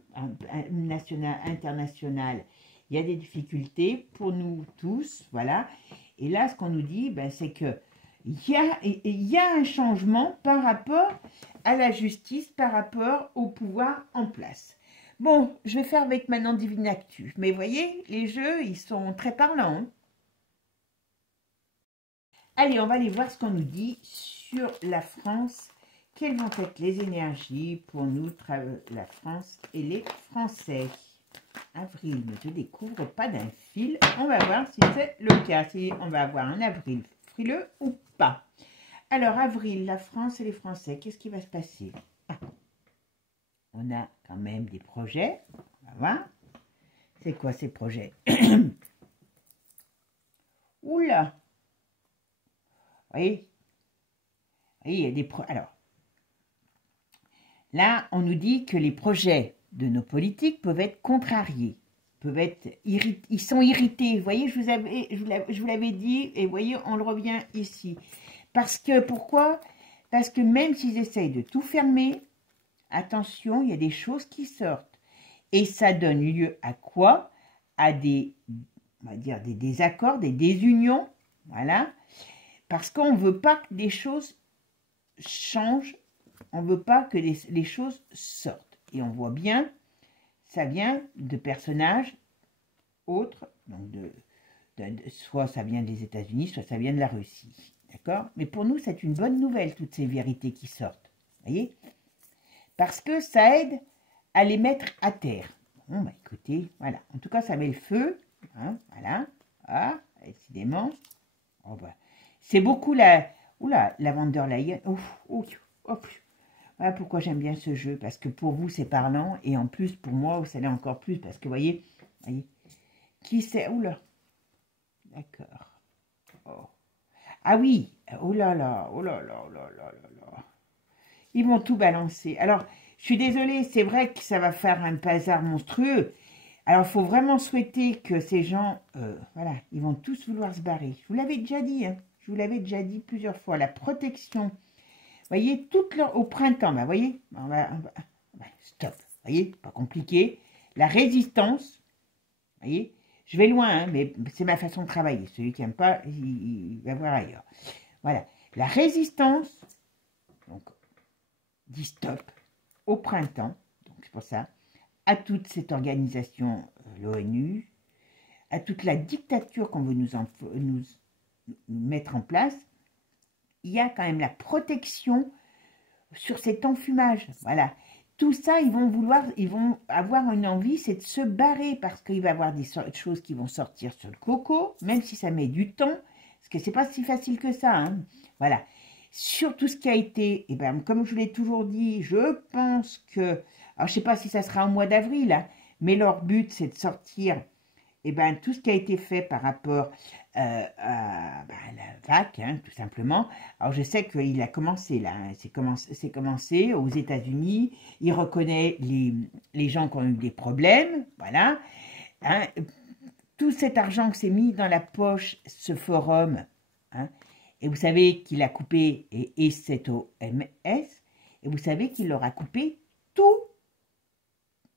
national, international, il y a des difficultés pour nous tous, voilà. Et là, ce qu'on nous dit, c'est que il y a un changement par rapport à la justice, par rapport au pouvoir en place. Bon, je vais faire avec maintenant Divinactu. Mais vous voyez, les jeux, ils sont très parlants. Hein. Allez, on va aller voir ce qu'on nous dit sur la France. Quelles vont être les énergies pour nous, la France et les Français? Avril, ne te découvre pas d'un fil. On va voir si c'est le cas, si on va avoir un avril frileux ou pas. Alors, avril, la France et les Français, qu'est-ce qui va se passer? On a quand même des projets. On va voir. C'est quoi ces projets? Oula! Vous voyez, il y a des projets. Alors, là, on nous dit que les projets de nos politiques peuvent être contrariés, peuvent être ils sont irrités. Vous voyez, je vous l'avais dit, et vous voyez, on le revient ici. Parce que, pourquoi? Parce que même s'ils essayent de tout fermer, attention, il y a des choses qui sortent. Et ça donne lieu à quoi? À on va dire, des désaccords, des désunions, voilà. Parce qu'on ne veut pas que des choses changent, on ne veut pas que les choses sortent. Et on voit bien, ça vient de personnages autres, donc soit ça vient des États-Unis, soit ça vient de la Russie. D'accord? Mais pour nous, c'est une bonne nouvelle, toutes ces vérités qui sortent. Vous voyez? Parce que ça aide à les mettre à terre. Bon, écoutez, voilà. En tout cas, ça met le feu. Hein, voilà. Ah, décidément. Oh, c'est beaucoup la... Oula, la van der Leyen. Voilà pourquoi j'aime bien ce jeu. Parce que pour vous, c'est parlant. Et en plus, pour moi, ça l'est encore plus. Parce que, voyez, Qui c'est? Oula. D'accord. Oh. Ah oui. Oh là là. Oh là là. Oh là là là là. Ils vont tout balancer. Alors, je suis désolée, c'est vrai que ça va faire un bazar monstrueux. Alors, il faut vraiment souhaiter que ces gens, voilà, ils vont tous vouloir se barrer. Je vous l'avais déjà dit, hein. Je vous l'avais déjà dit plusieurs fois. La protection, vous voyez, au printemps, bah, vous voyez, stop, vous voyez, pas compliqué. La résistance, vous voyez, je vais loin, hein, mais c'est ma façon de travailler. Celui qui n'aime pas, il va voir ailleurs. Voilà, la résistance, donc, dit stop au printemps, donc c'est pour ça, à toute cette organisation, l'ONU, à toute la dictature qu'on veut nous mettre en place, il y a quand même la protection sur cet enfumage. Voilà. Tout ça, ils vont avoir une envie, c'est de se barrer parce qu'il va y avoir des choses qui vont sortir sur le coco, même si ça met du temps, parce que c'est pas si facile que ça. Hein. Voilà. Sur tout ce qui a été, eh ben, comme je vous l'ai toujours dit, je pense que, alors je ne sais pas si ça sera au mois d'avril, hein, mais leur but c'est de sortir eh ben, tout ce qui a été fait par rapport à la VAC, hein, tout simplement. Alors je sais qu'il a commencé là, hein, c'est commencé aux États-Unis, il reconnaît les gens qui ont eu des problèmes, voilà. Hein, tout cet argent que c'est mis dans la poche, ce forum, hein, et vous savez qu'il a coupé, et c'est au MS, et vous savez qu'il leur a coupé tout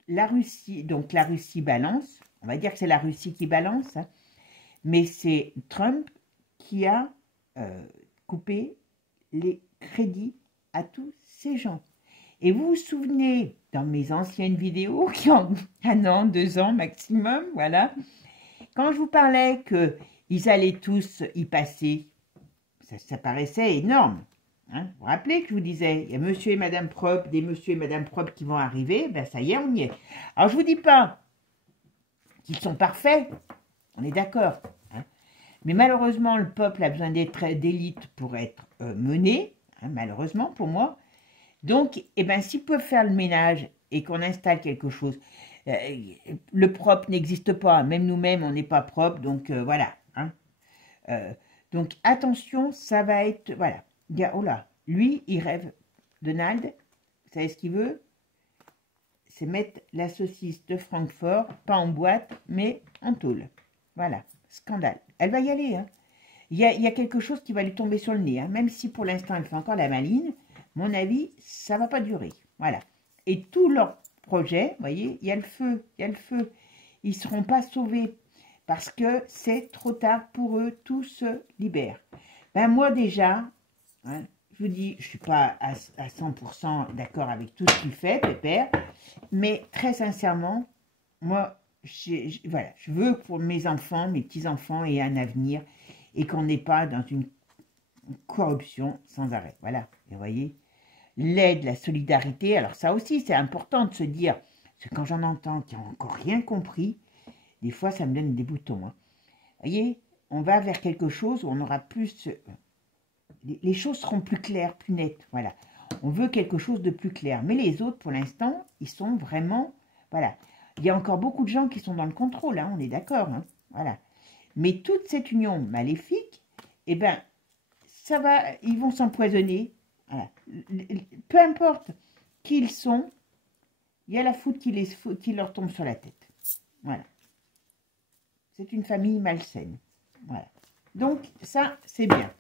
la Russie. Donc la Russie balance, on va dire que c'est la Russie qui balance, hein, mais c'est Trump qui a coupé les crédits à tous ces gens. Et vous vous souvenez, dans mes anciennes vidéos, qui ont 1 an, 2 ans maximum, voilà, quand je vous parlais qu'ils allaient tous y passer, ça paraissait énorme. Hein. Vous vous rappelez que je vous disais, il y a monsieur et madame Prop, des monsieur et madame Prop qui vont arriver, ben ça y est, on y est. Alors je ne vous dis pas qu'ils sont parfaits, on est d'accord. Hein. Mais malheureusement, le peuple a besoin d'élite pour être mené, hein, malheureusement pour moi. Donc, eh ben, s'ils peuvent faire le ménage et qu'on installe quelque chose, le propre n'existe pas, même nous-mêmes, on n'est pas propre, donc voilà. Hein. Donc, attention, ça va être, voilà. Oh là, lui, il rêve, Donald, vous savez ce qu'il veut? C'est mettre la saucisse de Francfort, pas en boîte, mais en tôle. Voilà, scandale. Elle va y aller, hein. Il y a quelque chose qui va lui tomber sur le nez, hein. Même si pour l'instant, elle fait encore la maline, mon avis, ça ne va pas durer. Voilà. Et tous leurs projets, vous voyez, il y a le feu, il y a le feu. Ils ne seront pas sauvés parce que c'est trop tard pour eux, tout se libère. Ben moi déjà, hein, je vous dis, je ne suis pas à 100% d'accord avec tout ce qu'il fait, Pépère, mais très sincèrement, moi, voilà, je veux que pour mes enfants, mes petits-enfants aient un avenir et qu'on n'est pas dans une corruption sans arrêt. Voilà, et vous voyez, l'aide, la solidarité, alors ça aussi, c'est important de se dire, parce que quand j'en entends qui n'ont encore rien compris, des fois, ça me donne des boutons. Hein. Vous voyez, on va vers quelque chose où on aura plus... les choses seront plus claires, plus nettes, voilà. On veut quelque chose de plus clair. Mais les autres, pour l'instant, ils sont vraiment... Voilà. Il y a encore beaucoup de gens qui sont dans le contrôle, hein, on est d'accord. Hein, voilà. Mais toute cette union maléfique, eh bien, ça va... Ils vont s'empoisonner. Voilà. Peu importe qui ils sont, il y a la foudre qui leur tombe sur la tête. Voilà. C'est une famille malsaine. Voilà. Donc, ça, c'est bien.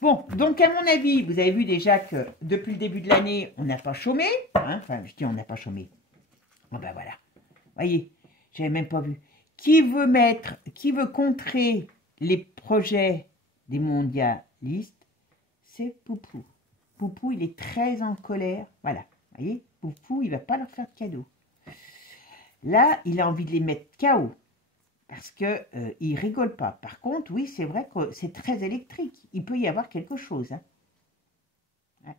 Bon, donc, à mon avis, vous avez vu déjà que depuis le début de l'année, on n'a pas chômé. Hein, enfin, je dis on n'a pas chômé. Bon, ben voilà. Voyez, j'avais même pas vu. Qui veut contrer les projets des mondialistes? C'est Poupou. Poupou, il est très en colère. Voilà. Voyez, Poupou, il ne va pas leur faire de cadeau. Là, il a envie de les mettre KO. Parce qu'il ne rigole pas. Par contre, oui, c'est vrai que c'est très électrique. Il peut y avoir quelque chose. Hein. Ouais.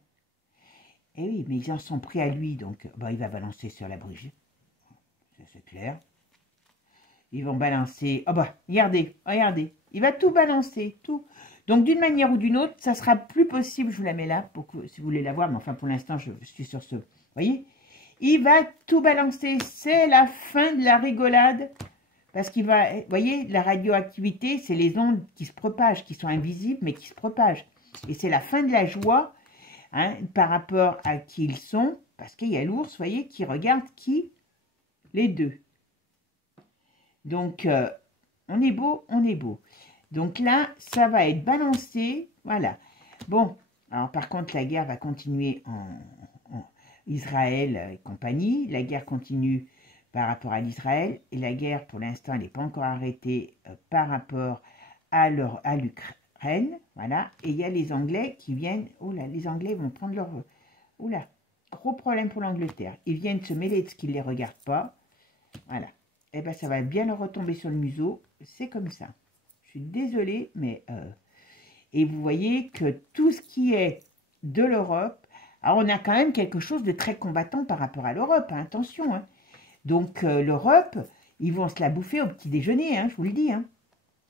Et oui, mais ils en sont pris à lui, donc bah, il va balancer sur la brûle. C'est clair. Ils vont balancer. Oh bah, regardez, regardez. Il va tout balancer, tout. Donc, d'une manière ou d'une autre, ça sera plus possible. Je vous la mets là, pour que, si vous voulez la voir. Mais enfin, pour l'instant, je suis sur ce... Vous voyez? Il va tout balancer. C'est la fin de la rigolade. Parce qu'il va, vous voyez, la radioactivité, c'est les ondes qui se propagent, qui sont invisibles, mais qui se propagent. Et c'est la fin de la joie, hein, par rapport à qui ils sont, parce qu'il y a l'ours, vous voyez, qui regarde qui? Les deux. Donc, on est beau, on est beau. Donc là, ça va être balancé, voilà. Bon, alors par contre, la guerre va continuer en Israël et compagnie. La guerre continue par rapport à l'Israël. Et la guerre, pour l'instant, elle n'est pas encore arrêtée par rapport à l'Ukraine. Voilà. Et il y a les Anglais qui viennent... Oh là, les Anglais vont prendre leur... Oh là, gros problème pour l'Angleterre. Ils viennent se mêler de ce qui ne les regarde pas. Voilà. Eh bien, ça va bien leur retomber sur le museau. C'est comme ça. Je suis désolée, mais... Et vous voyez que tout ce qui est de l'Europe... Alors, on a quand même quelque chose de très combattant par rapport à l'Europe, hein, attention. Hein. Donc, l'Europe, ils vont se la bouffer au petit déjeuner, hein, je vous le dis. Hein.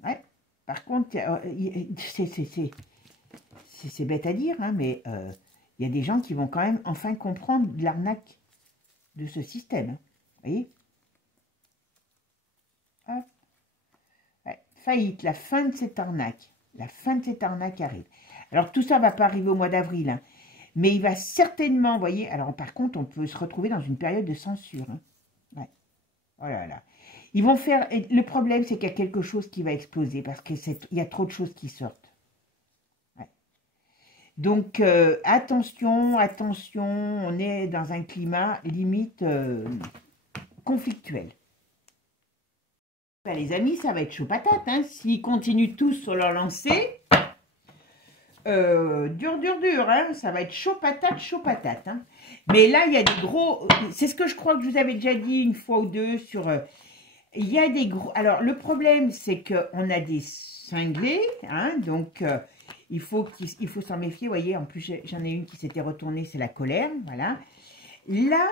Ouais. Par contre, c'est bête à dire, hein, mais il y a des gens qui vont quand même enfin comprendre l'arnaque de ce système. Hein. Vous voyez? Ouais. Faillite, la fin de cette arnaque. La fin de cette arnaque arrive. Alors, tout ça ne va pas arriver au mois d'avril, hein. Mais il va certainement, vous voyez, alors par contre, on peut se retrouver dans une période de censure. Hein. Ouais. Oh là là. Ils vont faire, le problème, c'est qu'il y a quelque chose qui va exploser parce qu'il y a trop de choses qui sortent. Ouais. Donc, attention, attention, on est dans un climat limite conflictuel. Ben, les amis, ça va être chaud patate, hein. S'ils continuent tous sur leur lancée... dur, hein, ça va être chaud patate, hein. Mais là, il y a des gros, c'est ce que je crois que je vous avais déjà dit une fois ou deux sur, il y a des gros, alors le problème, c'est qu'on a des cinglés, hein, donc il faut s'en méfier, vous voyez, en plus, j'en ai une qui s'était retournée, c'est la colère, voilà. Là,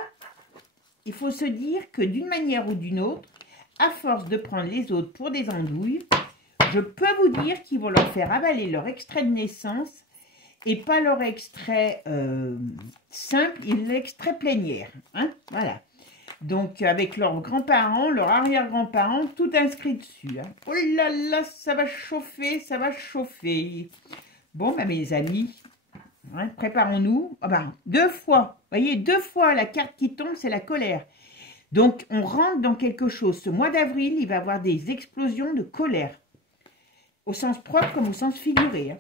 il faut se dire que d'une manière ou d'une autre, à force de prendre les autres pour des andouilles, je peux vous dire qu'ils vont leur faire avaler leur extrait de naissance et pas leur extrait simple, l'extrait plénière. Hein, voilà. Donc, avec leurs grands-parents, leurs arrière-grands-parents, tout inscrit dessus. Hein. Oh là là, ça va chauffer, ça va chauffer. Bon, ben, mes amis, hein, préparons-nous. Oh, ben, 2 fois, vous voyez, 2 fois la carte qui tombe, c'est la colère. Donc, on rentre dans quelque chose. Ce mois d'avril, il va y avoir des explosions de colère. Au sens propre comme au sens figuré. Hein.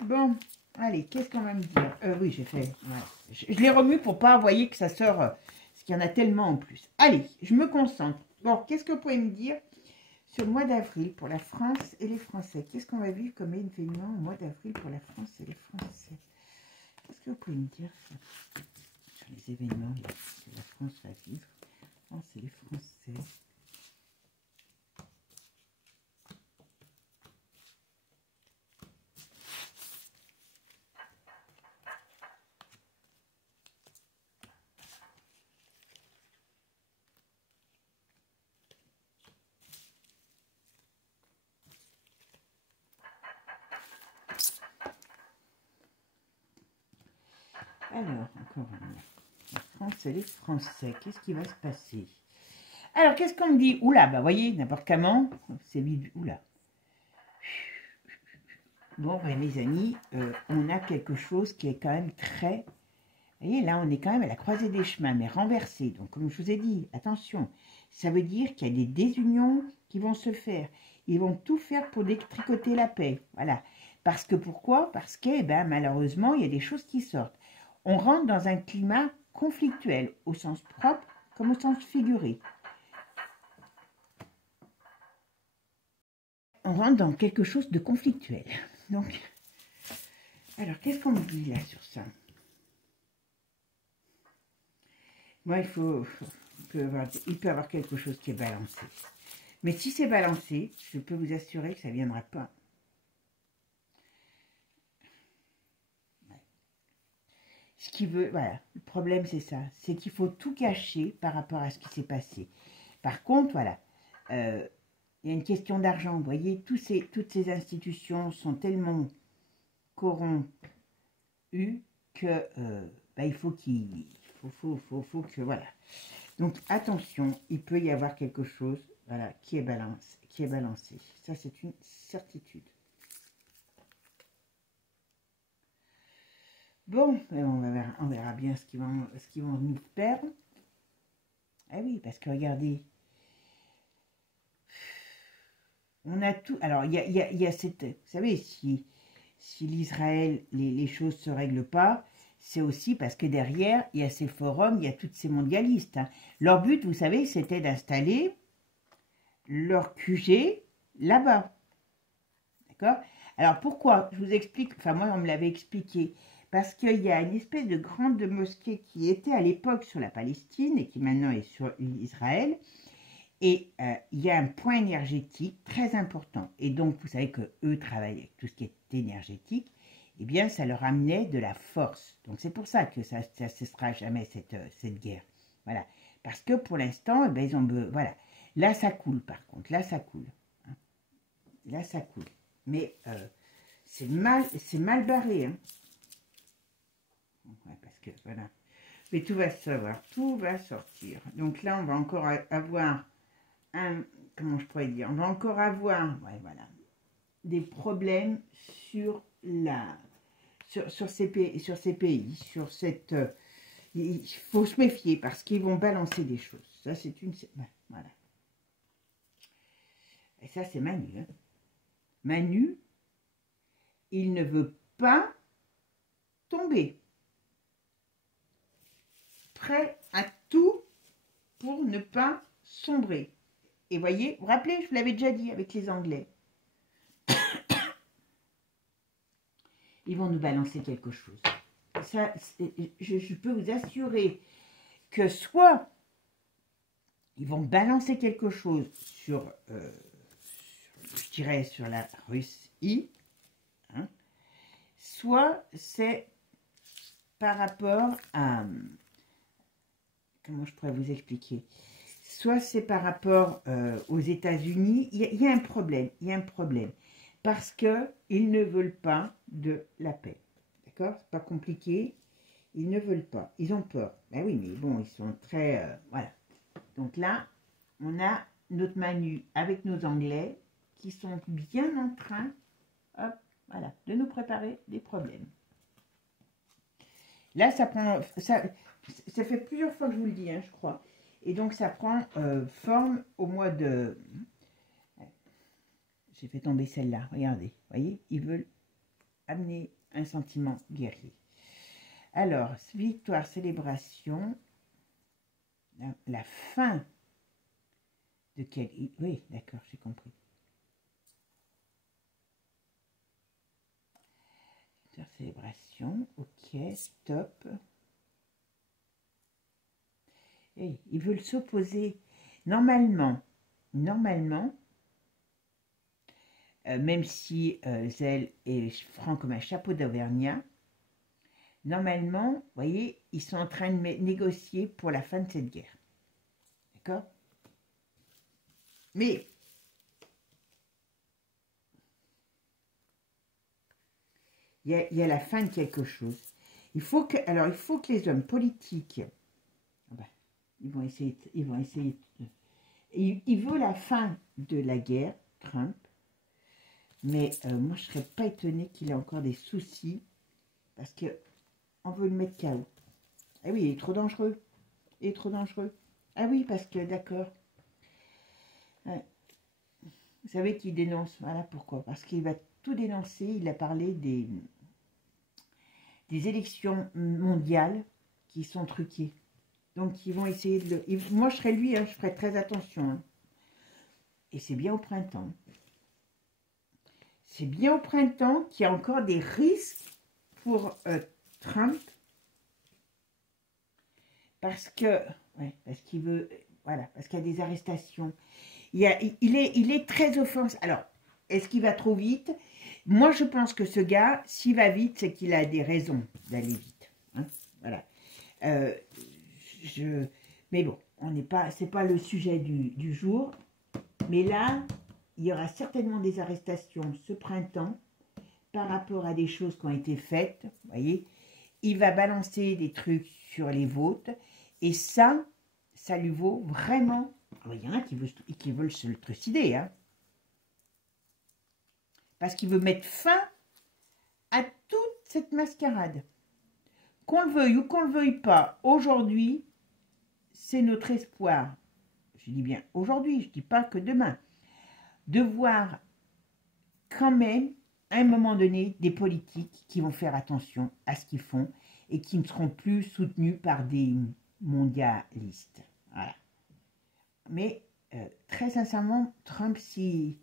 Bon, allez, qu'est-ce qu'on va me dire? Oui, j'ai fait... Voilà. Je les remue pour pas, voyez, que ça sort... parce qu'il y en a tellement en plus. Allez, je me concentre. Bon, qu'est-ce que vous pouvez me dire sur le mois d'avril pour la France et les Français? Qu'est-ce qu'on va vivre comme événement au mois d'avril pour la France et les Français? Qu'est-ce que vous pouvez me dire sur les événements que la France va vivre? France et les Français... Alors, encore la France et les Français, qu'est-ce qui va se passer? Alors, qu'est-ce qu'on me dit? Oula, bah voyez, n'importe comment, c'est vide, oula. Bon, ben, mes amis, on a quelque chose qui est quand même très... Vous voyez, là, on est quand même à la croisée des chemins, mais renversé. Donc, comme je vous ai dit, attention, ça veut dire qu'il y a des désunions qui vont se faire. Ils vont tout faire pour détricoter la paix, voilà. Parce que, pourquoi? Parce que, ben, malheureusement, il y a des choses qui sortent. On rentre dans un climat conflictuel, au sens propre comme au sens figuré. On rentre dans quelque chose de conflictuel. Donc, alors, qu'est-ce qu'on me dit là sur ça? Moi, il peut y avoir quelque chose qui est balancé. Mais si c'est balancé, je peux vous assurer que ça ne viendra pas. Ce qui veut, voilà, le problème c'est ça, c'est qu'il faut tout cacher par rapport à ce qui s'est passé. Par contre, voilà, il y a une question d'argent, vous voyez, toutes ces institutions sont tellement corrompues que il faut faut que, voilà. Donc, attention, il peut y avoir quelque chose, voilà, qui est balancé. Ça, c'est une certitude. Bon, on verra bien ce qu'ils vont nous faire. Ah oui, parce que regardez, on a tout. Alors, il y a cette. Vous savez, si l'Israël, les choses ne se règlent pas, c'est aussi parce que derrière, il y a ces forums, il y a toutes ces mondialistes. Hein. Leur but, vous savez, c'était d'installer leur QG là-bas. D'accord? Alors, pourquoi? Je vous explique. Enfin, moi, on me l'avait expliqué. Parce qu'il y a une espèce de grande mosquée qui était à l'époque sur la Palestine et qui maintenant est sur Israël. Et il y a un point énergétique très important. Et donc, vous savez qu'eux travaillent avec tout ce qui est énergétique. Eh bien, ça leur amenait de la force. Donc, c'est pour ça que ça ne cessera jamais cette guerre. Voilà. Parce que pour l'instant, eh bien, ils ont... Voilà. Là, ça coule, par contre. Là, ça coule. Hein. Là, ça coule. Mais c'est mal barré. Hein. Ouais, parce que, voilà. Mais tout va se savoir. Tout va sortir. Donc là, on va encore avoir... comment je pourrais dire, on va encore avoir voilà, des problèmes sur ces pays, sur cette... il faut se méfier parce qu'ils vont balancer des choses. Ça, c'est une... Voilà. Et ça, c'est Manu. Hein. Manu, il ne veut pas tomber. Prêt à tout pour ne pas sombrer. Et voyez, vous vous rappelez, je vous l'avais déjà dit avec les Anglais. Ils vont nous balancer quelque chose. Ça, je peux vous assurer que soit ils vont balancer quelque chose sur je dirais, sur la Russie, hein, soit c'est par rapport à... Comment je pourrais vous expliquer? Soit c'est par rapport aux États-Unis, il y a un problème, parce qu'ils ne veulent pas de la paix, d'accord? C'est pas compliqué, ils ne veulent pas, ils ont peur. Ben oui, mais bon, ils sont très... voilà. Donc là, on a notre Manu avec nos Anglais qui sont bien en train, hop, voilà, de nous préparer des problèmes. Là, ça prend... Ça fait plusieurs fois que je vous le dis, hein, je crois. Et donc, ça prend forme au mois de... J'ai fait tomber celle-là, regardez. Vous voyez, ils veulent amener un sentiment guerrier. Alors, victoire, célébration, la fin de quel... Oui, d'accord, j'ai compris. Victoire, célébration, ok, stop. Et ils veulent s'opposer. Normalement, même si Zell est franc comme un chapeau d'Auvergnat, normalement, vous voyez, ils sont en train de négocier pour la fin de cette guerre. D'accord? Mais il y a la fin de quelque chose. Il faut que les hommes politiques, ils vont essayer. Il veut la fin de la guerre, Trump. Mais moi, je ne serais pas étonnée qu'il ait encore des soucis parce qu'on veut le mettre KO. Ah oui, il est trop dangereux. Ah oui, parce que, d'accord. Ouais. Vous savez qu'il dénonce. Voilà pourquoi. Parce qu'il va tout dénoncer. Il a parlé des élections mondiales qui sont truquées. Donc, ils vont essayer de le... Moi, je serais lui, hein, je ferais très attention. Hein. Et c'est bien au printemps. C'est bien au printemps qu'il y a encore des risques pour Trump. Parce que... Ouais, parce qu'il veut... Voilà, parce qu'il y a des arrestations. Il est très offensif. Alors, est-ce qu'il va trop vite? Moi, je pense que ce gars, s'il va vite, c'est qu'il a des raisons d'aller vite. Hein, voilà. Mais bon, c'est pas le sujet du jour. Mais là, il y aura certainement des arrestations ce printemps par rapport à des choses qui ont été faites, vous voyez. il va balancer des trucs sur les vôtres. Et ça lui vaut vraiment... Il y en a qui veulent se le trucider, hein. Parce qu'il veut mettre fin à toute cette mascarade. Qu'on le veuille ou qu'on ne le veuille pas, aujourd'hui, c'est notre espoir. Je dis bien aujourd'hui, je ne dis pas que demain. De voir quand même, à un moment donné, des politiques qui vont faire attention à ce qu'ils font et qui ne seront plus soutenus par des mondialistes. Voilà. Mais très sincèrement, Trump, il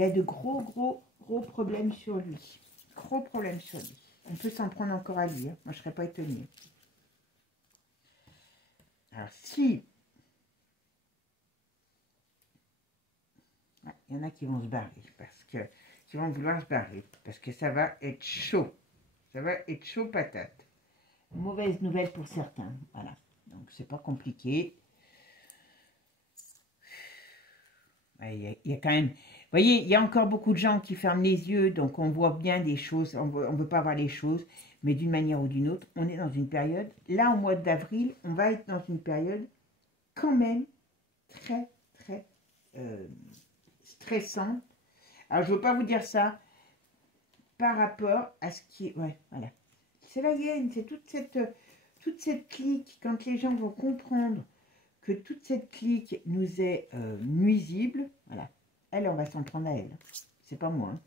a de gros problèmes sur lui. Gros problèmes sur lui. On peut s'en prendre encore à lui. Hein. Moi, je ne serais pas étonnée. Alors, si... Il y en a qui vont se barrer, qui vont vouloir se barrer, parce que ça va être chaud. Ça va être chaud patate. Mauvaise nouvelle pour certains. Voilà. Donc, c'est pas compliqué. Il y a quand même... Vous voyez, il y a encore beaucoup de gens qui ferment les yeux, donc on voit bien des choses, on ne veut pas voir les choses, mais d'une manière ou d'une autre, on est dans une période, là au mois d'avril, on va être dans une période quand même très stressante. Alors je ne veux pas vous dire ça par rapport à ce qui est... Ouais, voilà. C'est la hyène, c'est toute cette clique, quand les gens vont comprendre que toute cette clique nous est nuisible, voilà. Elle, on va s'en prendre à elle. C'est pas moi. Hein.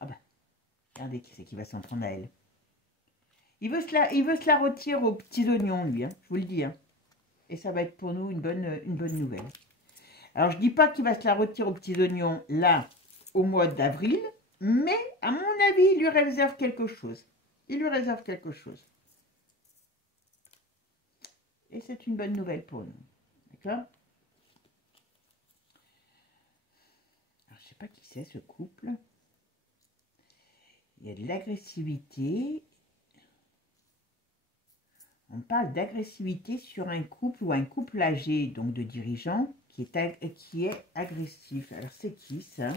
Ah bah, regardez qui c'est qui va s'en prendre à elle. Il veut se la retirer aux petits oignons, lui, hein, je vous le dis. Hein. Et ça va être pour nous une bonne nouvelle. Alors, je dis pas qu'il va se la retirer aux petits oignons, là, au mois d'avril, mais, à mon avis, il lui réserve quelque chose. Il lui réserve quelque chose. Et c'est une bonne nouvelle pour nous. D'accord ? Je ne sais pas qui c'est ce couple. Il y a de l'agressivité. On parle d'agressivité sur un couple ou un couple âgé, donc de dirigeants, qui est agressif. Alors c'est qui ça?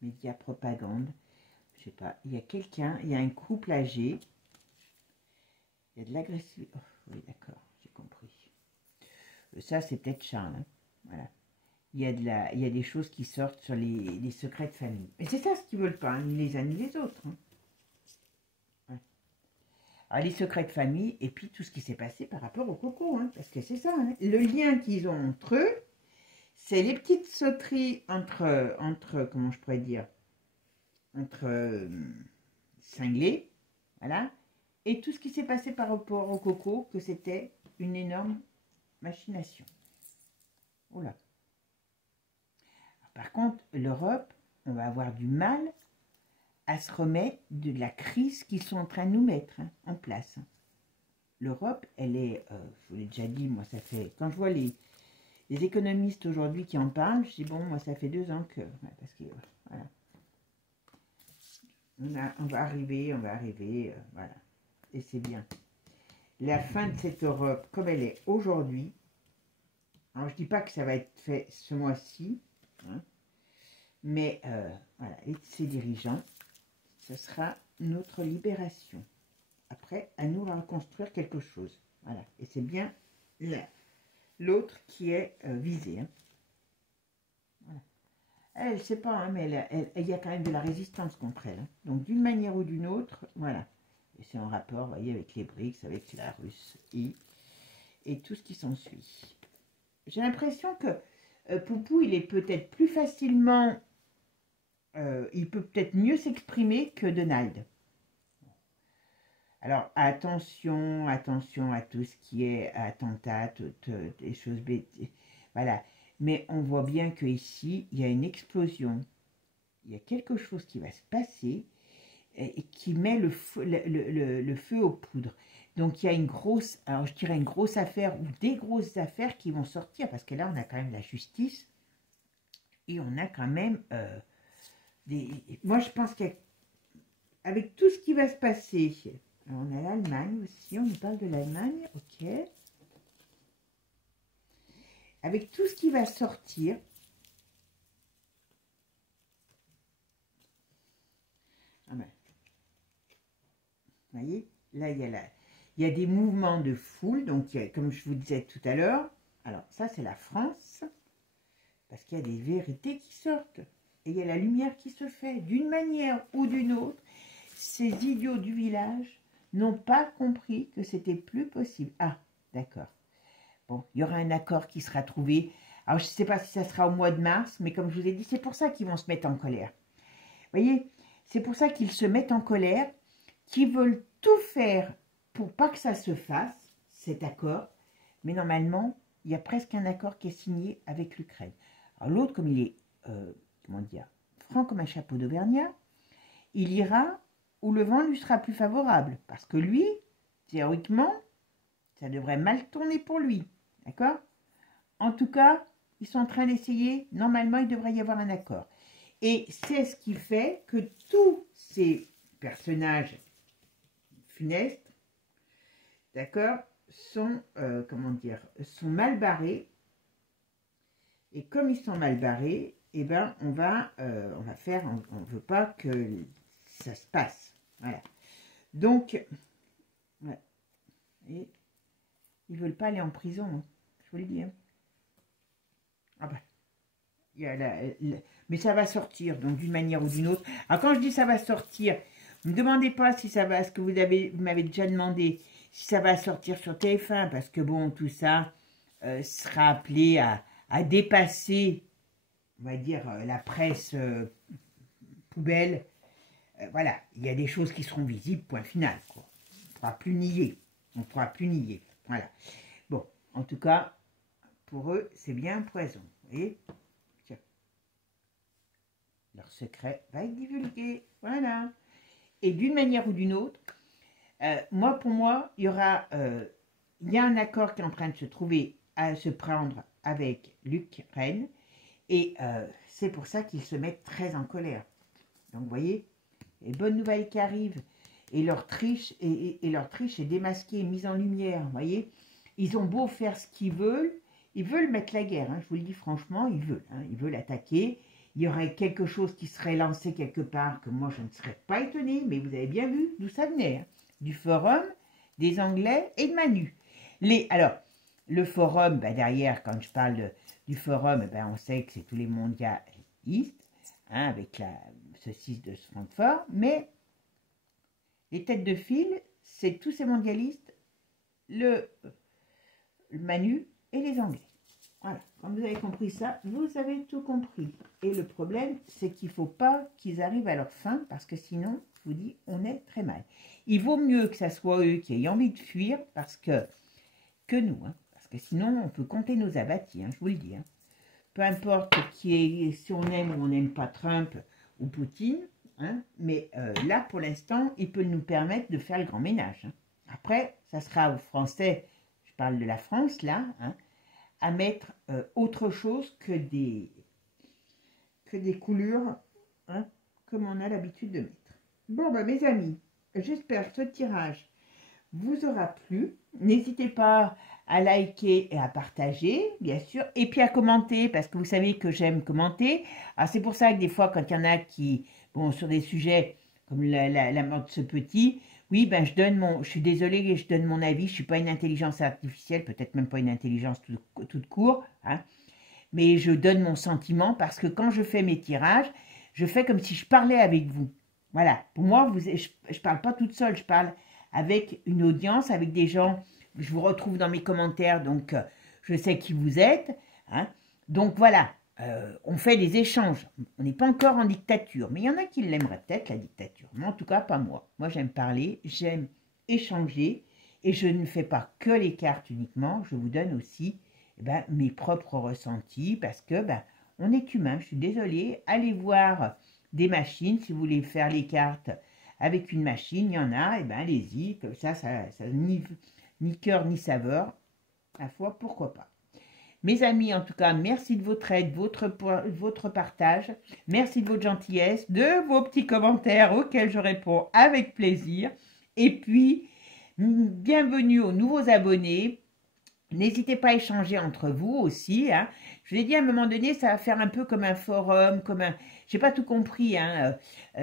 Média propagande. Je sais pas. Il y a quelqu'un, il y a un couple âgé. Il y a de l'agressivité. Oh, oui, d'accord, j'ai compris. Ça, c'est peut-être Charles. Hein. Voilà. Il y a des choses qui sortent sur les secrets de famille. Et c'est ça ce qu'ils veulent pas, hein, ni les uns ni les autres. Hein. Ouais. Alors, les secrets de famille, et puis tout ce qui s'est passé par rapport au coco, hein, parce que c'est ça. Hein. Le lien qu'ils ont entre eux, c'est les petites sauteries entre comment je pourrais dire, entre cinglés, voilà, et tout ce qui s'est passé par rapport au coco, que c'était une énorme machination. Oula. Par contre, l'Europe, on va avoir du mal à se remettre de la crise qu'ils sont en train de nous mettre hein, en place. L'Europe, elle est, je vous l'ai déjà dit, moi ça fait, quand je vois les économistes aujourd'hui qui en parlent, je dis bon, moi ça fait 2 ans que, parce que, voilà, on va arriver, voilà, et c'est bien. La fin de cette Europe, comme elle est aujourd'hui, alors je dis pas que ça va être fait ce mois-ci, hein, mais voilà, et ces dirigeants, ce sera notre libération. Après, à nous de reconstruire quelque chose. Voilà, et c'est bien l'autre qui est visé. Hein. Voilà. Elle, je sais pas, hein, mais il y a quand même de la résistance contre elle. Hein. Donc, d'une manière ou d'une autre, voilà. Et c'est en rapport, vous voyez, avec les BRICS, avec la Russie et tout ce qui s'ensuit. J'ai l'impression que Poupou, il est peut-être plus facilement... il peut peut-être mieux s'exprimer que Donald. Alors, attention à tout ce qui est attentat, toutes des choses bêtises. Voilà. Mais on voit bien qu'ici, il y a une explosion. Il y a quelque chose qui va se passer et qui met le feu aux poudres. Donc, il y a une grosse, alors je dirais une grosse affaire ou des grosses affaires qui vont sortir parce que là, on a quand même la justice et on a quand même moi, je pense qu'avec tout ce qui va se passer... Alors, on a l'Allemagne aussi, on nous parle de l'Allemagne, ok. Avec tout ce qui va sortir, ah ben, Vous voyez, là, il y a des mouvements de foule, donc comme je vous disais tout à l'heure, alors ça c'est la France, parce qu'il y a des vérités qui sortent, et il y a la lumière qui se fait, d'une manière ou d'une autre. Ces idiots du village n'ont pas compris que c'était plus possible. Ah, d'accord. Bon, il y aura un accord qui sera trouvé. Alors, je ne sais pas si ça sera au mois de mars, mais comme je vous ai dit, c'est pour ça qu'ils vont se mettre en colère. Vous voyez, c'est pour ça qu'ils se mettent en colère, qu'ils veulent tout faire pour pas que ça se fasse, cet accord. Mais normalement, il y a presque un accord qui est signé avec l'Ukraine. Alors l'autre, comme il est, comment dire, franc comme un chapeau d'Auvergnat, il ira où le vent lui sera plus favorable. Parce que lui, théoriquement, ça devrait mal tourner pour lui. D'accord? En tout cas, ils sont en train d'essayer. Normalement, il devrait y avoir un accord. Et c'est ce qui fait que tous ces personnages funestes, d'accord, sont, comment dire, sont mal barrés. Et comme ils sont mal barrés, eh ben, on va faire, on ne veut pas que ça se passe. Voilà. Donc, ouais. Et ils ne veulent pas aller en prison, hein, je vous le dis. Hein. Ah ben, il y a mais ça va sortir, donc d'une manière ou d'une autre. Alors quand je dis ça va sortir, ne me demandez pas si ça va, ce que vous m'avez déjà demandé, si ça va sortir sur TF1, parce que bon, tout ça sera appelé à dépasser, on va dire, la presse poubelle. Voilà, il y a des choses qui seront visibles, point final. Quoi. On ne pourra plus nier. On ne pourra plus nier. Voilà. Bon, en tout cas, pour eux, c'est bien un poison. Vous voyez? Tiens. Leur secret va être divulgué. Voilà. Et d'une manière ou d'une autre, pour moi, il y a un accord qui est en train de se trouver, à se prendre avec l'Ukraine. Et c'est pour ça qu'ils se mettent très en colère. Donc, vous voyez, les bonnes nouvelles qui arrivent, et leur triche, leur triche est démasquée, mise en lumière, vous voyez. Ils ont beau faire ce qu'ils veulent, ils veulent mettre la guerre, hein, je vous le dis franchement, ils veulent attaquer. Il y aurait quelque chose qui serait lancé quelque part, que moi je ne serais pas étonnée, mais vous avez bien vu d'où ça venait, hein, du forum, des Anglais et de Manu. Alors, le forum, ben derrière, quand je parle du forum, ben on sait que c'est tous les mondialistes, hein, avec ce 6 de Francfort, mais les têtes de file, c'est tous ces mondialistes, le Manu et les Anglais. Voilà, quand vous avez compris ça, vous avez tout compris. Et le problème, c'est qu'il ne faut pas qu'ils arrivent à leur fin, parce que sinon, je vous dis, on est très mal. Il vaut mieux que ça soit eux qui aient envie de fuir, que nous, hein, parce que sinon, on peut compter nos abattis, hein, je vous le dis. Hein. Peu importe si on aime ou on n'aime pas Trump ou Poutine, hein, mais là, pour l'instant, il peut nous permettre de faire le grand ménage. Hein. Après, ça sera aux Français, je parle de la France, là, hein, à mettre autre chose que des coulures, hein, comme on a l'habitude de mettre. Bon, ben, mes amis, j'espère que ce tirage vous aura plu. N'hésitez pas à liker et à partager, bien sûr, et puis à commenter, parce que vous savez que j'aime commenter. Alors, c'est pour ça que des fois, quand il y en a qui, bon, sur des sujets comme la mort de ce petit, oui, ben je suis désolée, je donne mon avis, je ne suis pas une intelligence artificielle, peut-être même pas une intelligence toute court, hein, mais je donne mon sentiment parce que quand je fais mes tirages, je fais comme si je parlais avec vous. Voilà, pour moi, je ne parle pas toute seule, je parle avec une audience, avec des gens, je vous retrouve dans mes commentaires, donc je sais qui vous êtes, hein, donc voilà. On fait des échanges. On n'est pas encore en dictature. Mais il y en a qui l'aimeraient peut-être, la dictature. Mais en tout cas, pas moi. Moi, j'aime parler, j'aime échanger. Et je ne fais pas que les cartes uniquement. Je vous donne aussi mes propres ressentis. Parce que on est humain. Je suis désolée. Allez voir des machines. Si vous voulez faire les cartes avec une machine, il y en a. Et allez-y. Comme ça ni cœur ni saveur. À la fois, pourquoi pas. Mes amis, en tout cas, merci de votre aide, votre partage. Merci de votre gentillesse, de vos petits commentaires auxquels je réponds avec plaisir. Et puis, bienvenue aux nouveaux abonnés. N'hésitez pas à échanger entre vous aussi. Hein. Je vous ai dit à un moment donné, ça va faire un peu comme un forum, J'ai pas tout compris hein,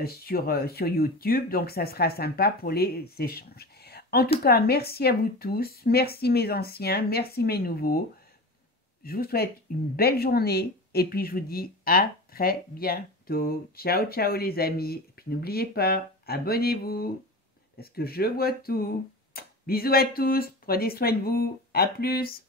sur YouTube, donc ça sera sympa pour les échanges. En tout cas, merci à vous tous, merci mes anciens, merci mes nouveaux. Je vous souhaite une belle journée et puis je vous dis à très bientôt. Ciao, ciao les amis. Et puis n'oubliez pas, abonnez-vous parce que je vois tout. Bisous à tous, prenez soin de vous, à plus.